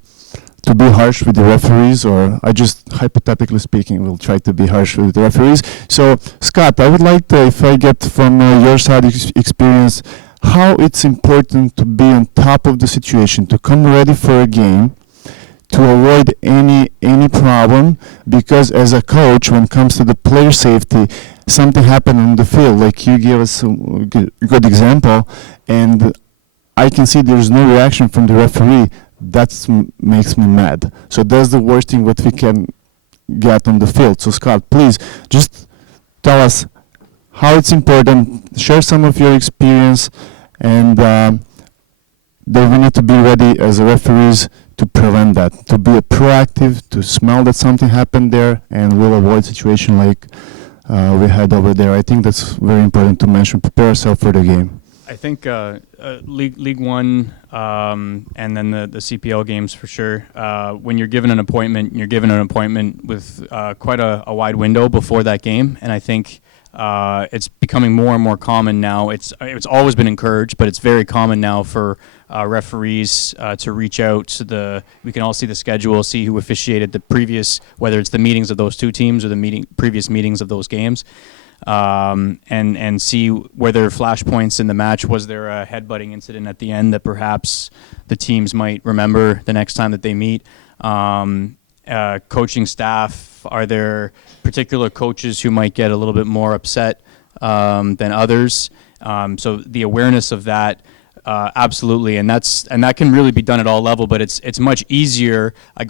be harsh with the referees, or I just, hypothetically speaking, will try to be harsh with the referees. So, Scott, I would like to, if I get from your side experience, how it's important to be on top of the situation, to come ready for a game, to avoid any problem, because as a coach, when it comes to the player safety, something happened on the field, like you gave us a good example, and I can see there's no reaction from the referee. That makes me mad. So that's the worst thing what we can get on the field. So Scott, please just tell us how it's important, share some of your experience, and that we need to be ready as referees to prevent that, to be proactive, to smell that something happened there, and we'll avoid situation like we had over there. I think that's very important to mention. Prepare ourselves for the game. I think League One and then the CPL games for sure. When you're given an appointment, with quite a wide window before that game, and I think it's becoming more and more common now. It's always been encouraged, but it's very common now for referees to reach out to we can all see the schedule, see who officiated the previous, whether it's the meetings of those two teams or the previous meetings of those games. And see where there are flashpoints in the match. Was there a headbutting incident at the end that perhaps the teams might remember the next time that they meet? Coaching staff, are there particular coaches who might get a little bit more upset than others? So the awareness of that, absolutely, and that can really be done at all level. But it's much easier. I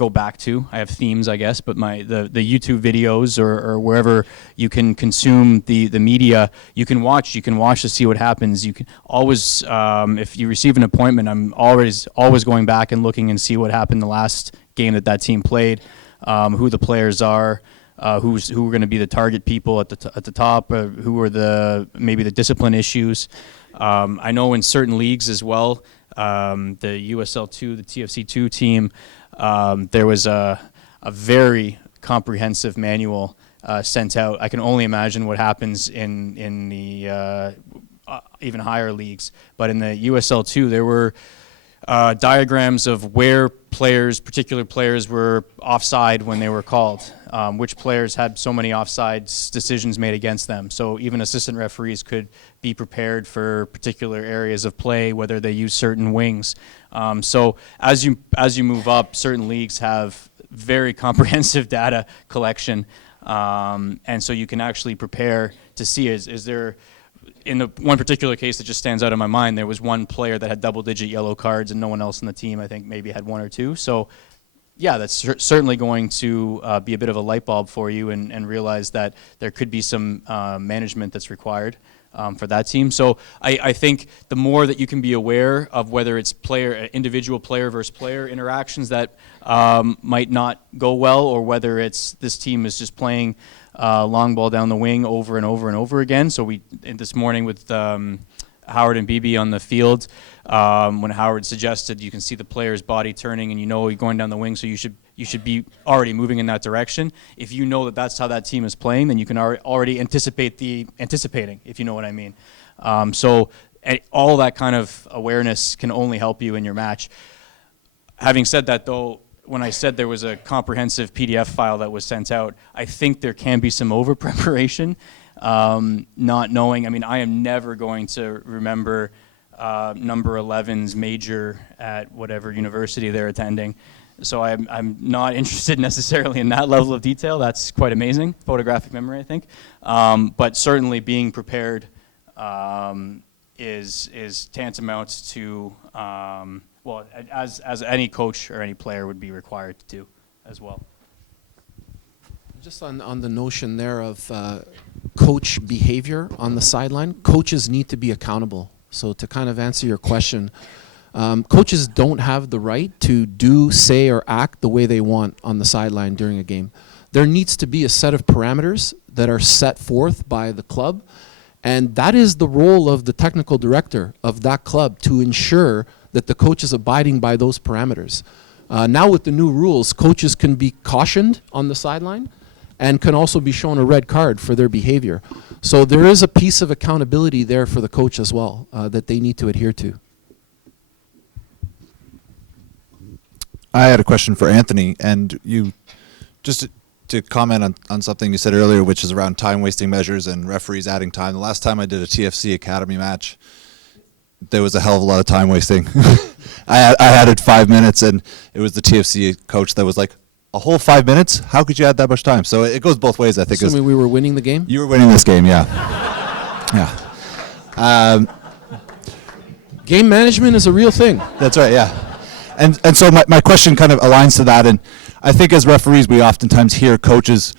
have themes, I guess, but the YouTube videos or wherever you can consume the media, you can watch to see what happens. You can always, if you receive an appointment, I'm always going back and looking and see what happened the last game that team played, who the players are. Who are going to be the target people at the top? Who are maybe the discipline issues? I know in certain leagues as well, the USL2, the TFC2 team, there was a very comprehensive manual sent out. I can only imagine what happens in the even higher leagues. But in the USL2, there were diagrams of where particular players were offside when they were called, which players had so many offsides decisions made against them. So even assistant referees could be prepared for particular areas of play, whether they use certain wings. So as you move up, certain leagues have very comprehensive data collection, and so you can actually prepare to see is there. In the one particular case that just stands out in my mind, there was one player that had double-digit yellow cards and no one else in the team, I think, maybe had one or two. So, yeah, that's certainly going to be a bit of a light bulb for you and realize that there could be some management that's required for that team. So I think the more that you can be aware of whether it's individual player versus player interactions that might not go well, or whether it's this team is just playing long ball down the wing over and over and over again. So this morning with Howard and BB on the field, when Howard suggested you can see the player's body turning and you know you're going down the wing, so you should be already moving in that direction. If you know that that's how that team is playing, then you can already anticipate the anticipating, if you know what I mean. So all that kind of awareness can only help you in your match. Having said that, though, when I said there was a comprehensive PDF file that was sent out, I think there can be some over-preparation, not knowing. I mean, I am never going to remember number 11's major at whatever university they're attending. So I'm not interested necessarily in that level of detail. That's quite amazing, photographic memory, I think. But certainly being prepared is tantamount to, well, as any coach or any player would be required to do as well. Just on the notion there of coach behavior on the sideline, coaches need to be accountable. So to kind of answer your question, coaches don't have the right to do, say, or act the way they want on the sideline during a game. There needs to be a set of parameters that are set forth by the club, and that is the role of the technical director of that club, to ensure that the coach is abiding by those parameters. Now with the new rules, coaches can be cautioned on the sideline and can also be shown a red card for their behavior. So there is a piece of accountability there for the coach as well that they need to adhere to. I had a question for Anthony, and you, just to comment on something you said earlier, which is around time-wasting measures and referees adding time. The last time I did a TFC Academy match, there was a hell of a lot of time wasting. I added 5 minutes, and it was the TFC coach that was like, a whole 5 minutes? How could you add that much time? So it goes both ways, I think. Assuming we were winning the game? You were winning this game, yeah. Yeah. Game management is a real thing. That's right, yeah. And so my question kind of aligns to that, and I think as referees we oftentimes hear coaches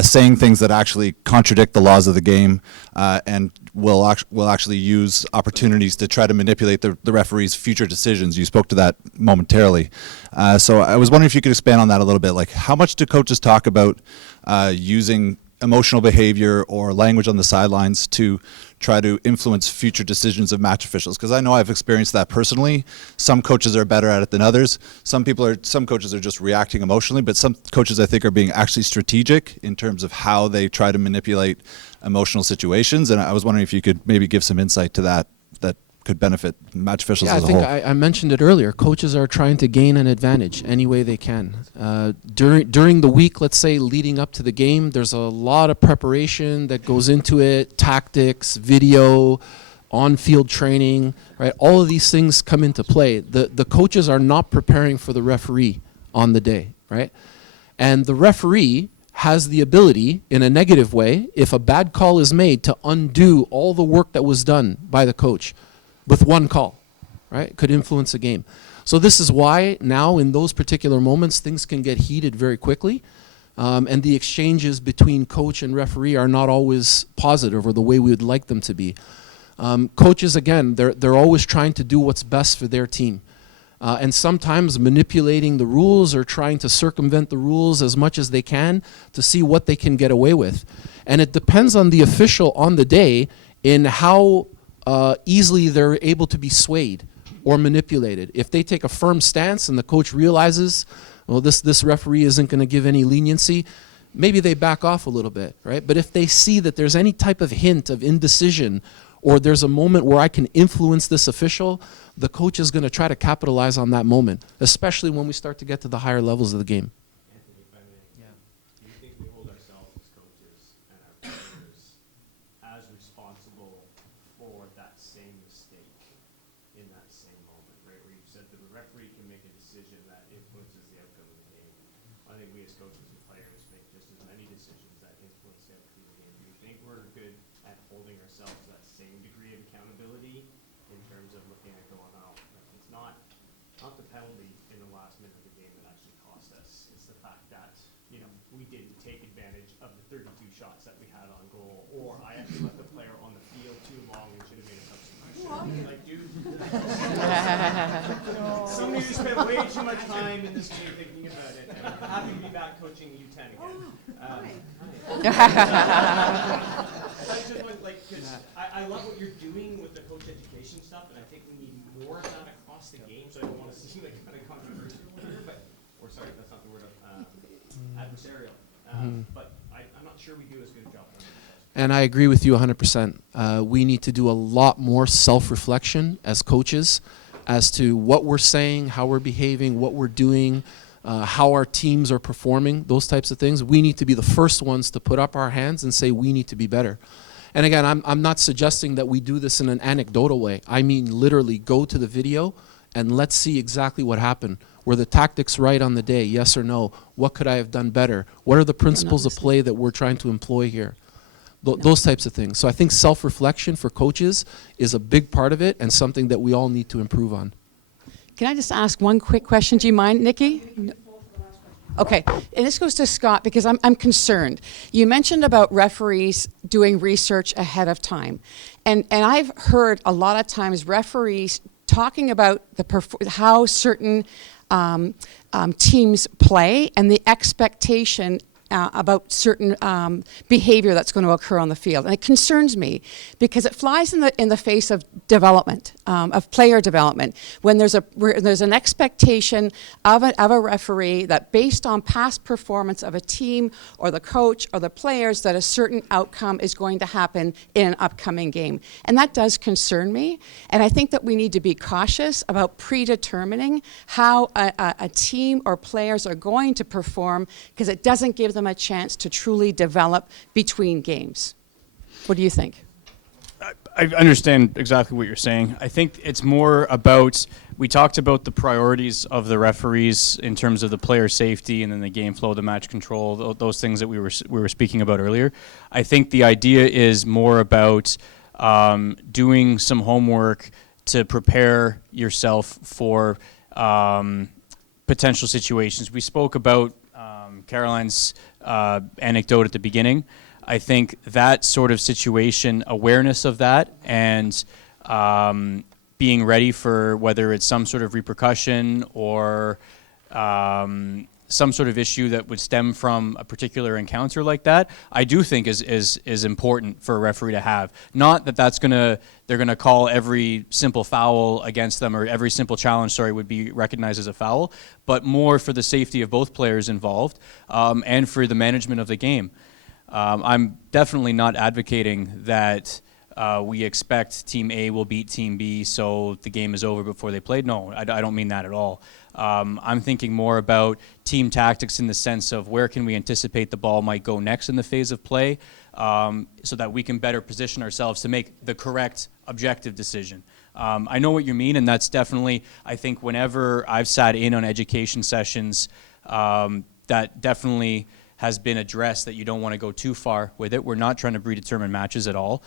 saying things that actually contradict the laws of the game, and will actually use opportunities to try to manipulate the referee's future decisions. You spoke to that momentarily. So I was wondering if you could expand on that a little bit. Like, how much do coaches talk about using emotional behavior or language on the sidelines to try to influence future decisions of match officials? Because I know I've experienced that personally. Some coaches are better at it than others. Some coaches are just reacting emotionally, but some coaches I think are being actually strategic in terms of how they try to manipulate emotional situations. And I was wondering if you could maybe give some insight to that could benefit match officials as a whole. I think I mentioned it earlier. Coaches are trying to gain an advantage any way they can. During the week, let's say, leading up to the game, there's a lot of preparation that goes into it, tactics, video, on-field training, right? All of these things come into play. The coaches are not preparing for the referee on the day, right? And the referee has the ability, in a negative way, if a bad call is made, to undo all the work that was done by the coach with one call, right? It could influence a game. So this is why now in those particular moments things can get heated very quickly, and the exchanges between coach and referee are not always positive or the way we would like them to be. Coaches, again, they're always trying to do what's best for their team, and sometimes manipulating the rules or trying to circumvent the rules as much as they can to see what they can get away with. And it depends on the official on the day in how easily they're able to be swayed or manipulated. If they take a firm stance and the coach realizes, well, this referee isn't going to give any leniency, maybe they back off a little bit, right? But if they see that there's any type of hint of indecision, or there's a moment where I can influence this official, the coach is going to try to capitalize on that moment, especially when we start to get to the higher levels of the game. Anthony, if I may, do you think we hold ourselves as coaches and our players as responsible for that same mistake in that same moment, right? Where you said that the referee can make a decision that influences the outcome of the game. I think we as coaches and players make just as many decisions that influence the outcome of the game. Do you think we're good at holding ourselves to that same degree of accountability in terms of looking at going out? Like, it's not the penalty in the last minute of the game that actually cost us. It's the fact that, we didn't take advantage of the 32 shots that we had on goal, or I actually left the player on the field too long and should have made a substitution. Like, dude, some of you spent way too much time in this game thinking about it. And I'm happy to be back coaching U10 again. I just want, I love what you're doing with the coach education stuff, and I think we need more of that across the game. So I don't want to seem like kind of controversial here, or sorry, that's not the word, adversarial. But I'm not sure we do as good a job. And I agree with you 100%. We need to do a lot more self-reflection as coaches as to what we're saying, how we're behaving, what we're doing, how our teams are performing, those types of things. We need to be the first ones to put up our hands and say we need to be better. And again, I'm not suggesting that we do this in an anecdotal way. I mean literally go to the video and let's see exactly what happened. Were the tactics right on the day, yes or no? What could I have done better? What are the principles of play that we're trying to employ here? Those types of things. So I think self-reflection for coaches is a big part of it and something that we all need to improve on. Can I just ask one quick question? Do you mind, Nikki? Okay, and this goes to Scott because I'm concerned. You mentioned about referees doing research ahead of time. And I've heard a lot of times referees talking about how certain teams play and the expectation about certain behavior that's going to occur on the field. And it concerns me because it flies in the face of development, of player development. When there's an expectation of a referee that based on past performance of a team or the coach or the players that a certain outcome is going to happen in an upcoming game. And that does concern me. And I think that we need to be cautious about predetermining how a team or players are going to perform because it doesn't give them a chance to truly develop between games. What do you think? I understand exactly what you're saying. I think it's more about, we talked about the priorities of the referees in terms of the player safety and then the game flow, the match control, those things that we were speaking about earlier. I think the idea is more about doing some homework to prepare yourself for potential situations. We spoke about Caroline's anecdote at the beginning. I think that sort of situation, awareness of that, and being ready for whether it's some sort of repercussion or some sort of issue that would stem from a particular encounter like that, I do think is important for a referee to have. Not that they're gonna call every simple foul against them or every simple challenge, would be recognized as a foul, but more for the safety of both players involved and for the management of the game. I'm definitely not advocating that we expect Team A will beat Team B so the game is over before they played. No, I don't mean that at all. I'm thinking more about team tactics in the sense of where can we anticipate the ball might go next in the phase of play so that we can better position ourselves to make the correct objective decision. I know what you mean, and that's definitely, I think whenever I've sat in on education sessions, that definitely has been addressed, that you don't want to go too far with it. We're not trying to predetermine matches at all.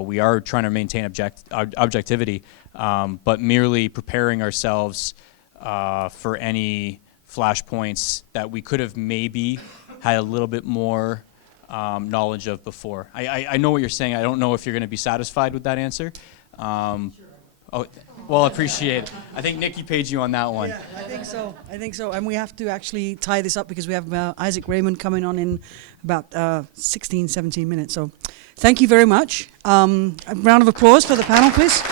We are trying to maintain objectivity, but merely preparing ourselves for any flashpoints that we could have maybe had a little bit more knowledge of before. I know what you're saying. I don't know if you're going to be satisfied with that answer. Oh, well, appreciate it. I think Nikki paid you on that one. Yeah, I think so. And we have to actually tie this up because we have Isaac Raymond coming on in about 16, 17 minutes. So thank you very much. A round of applause for the panel, please.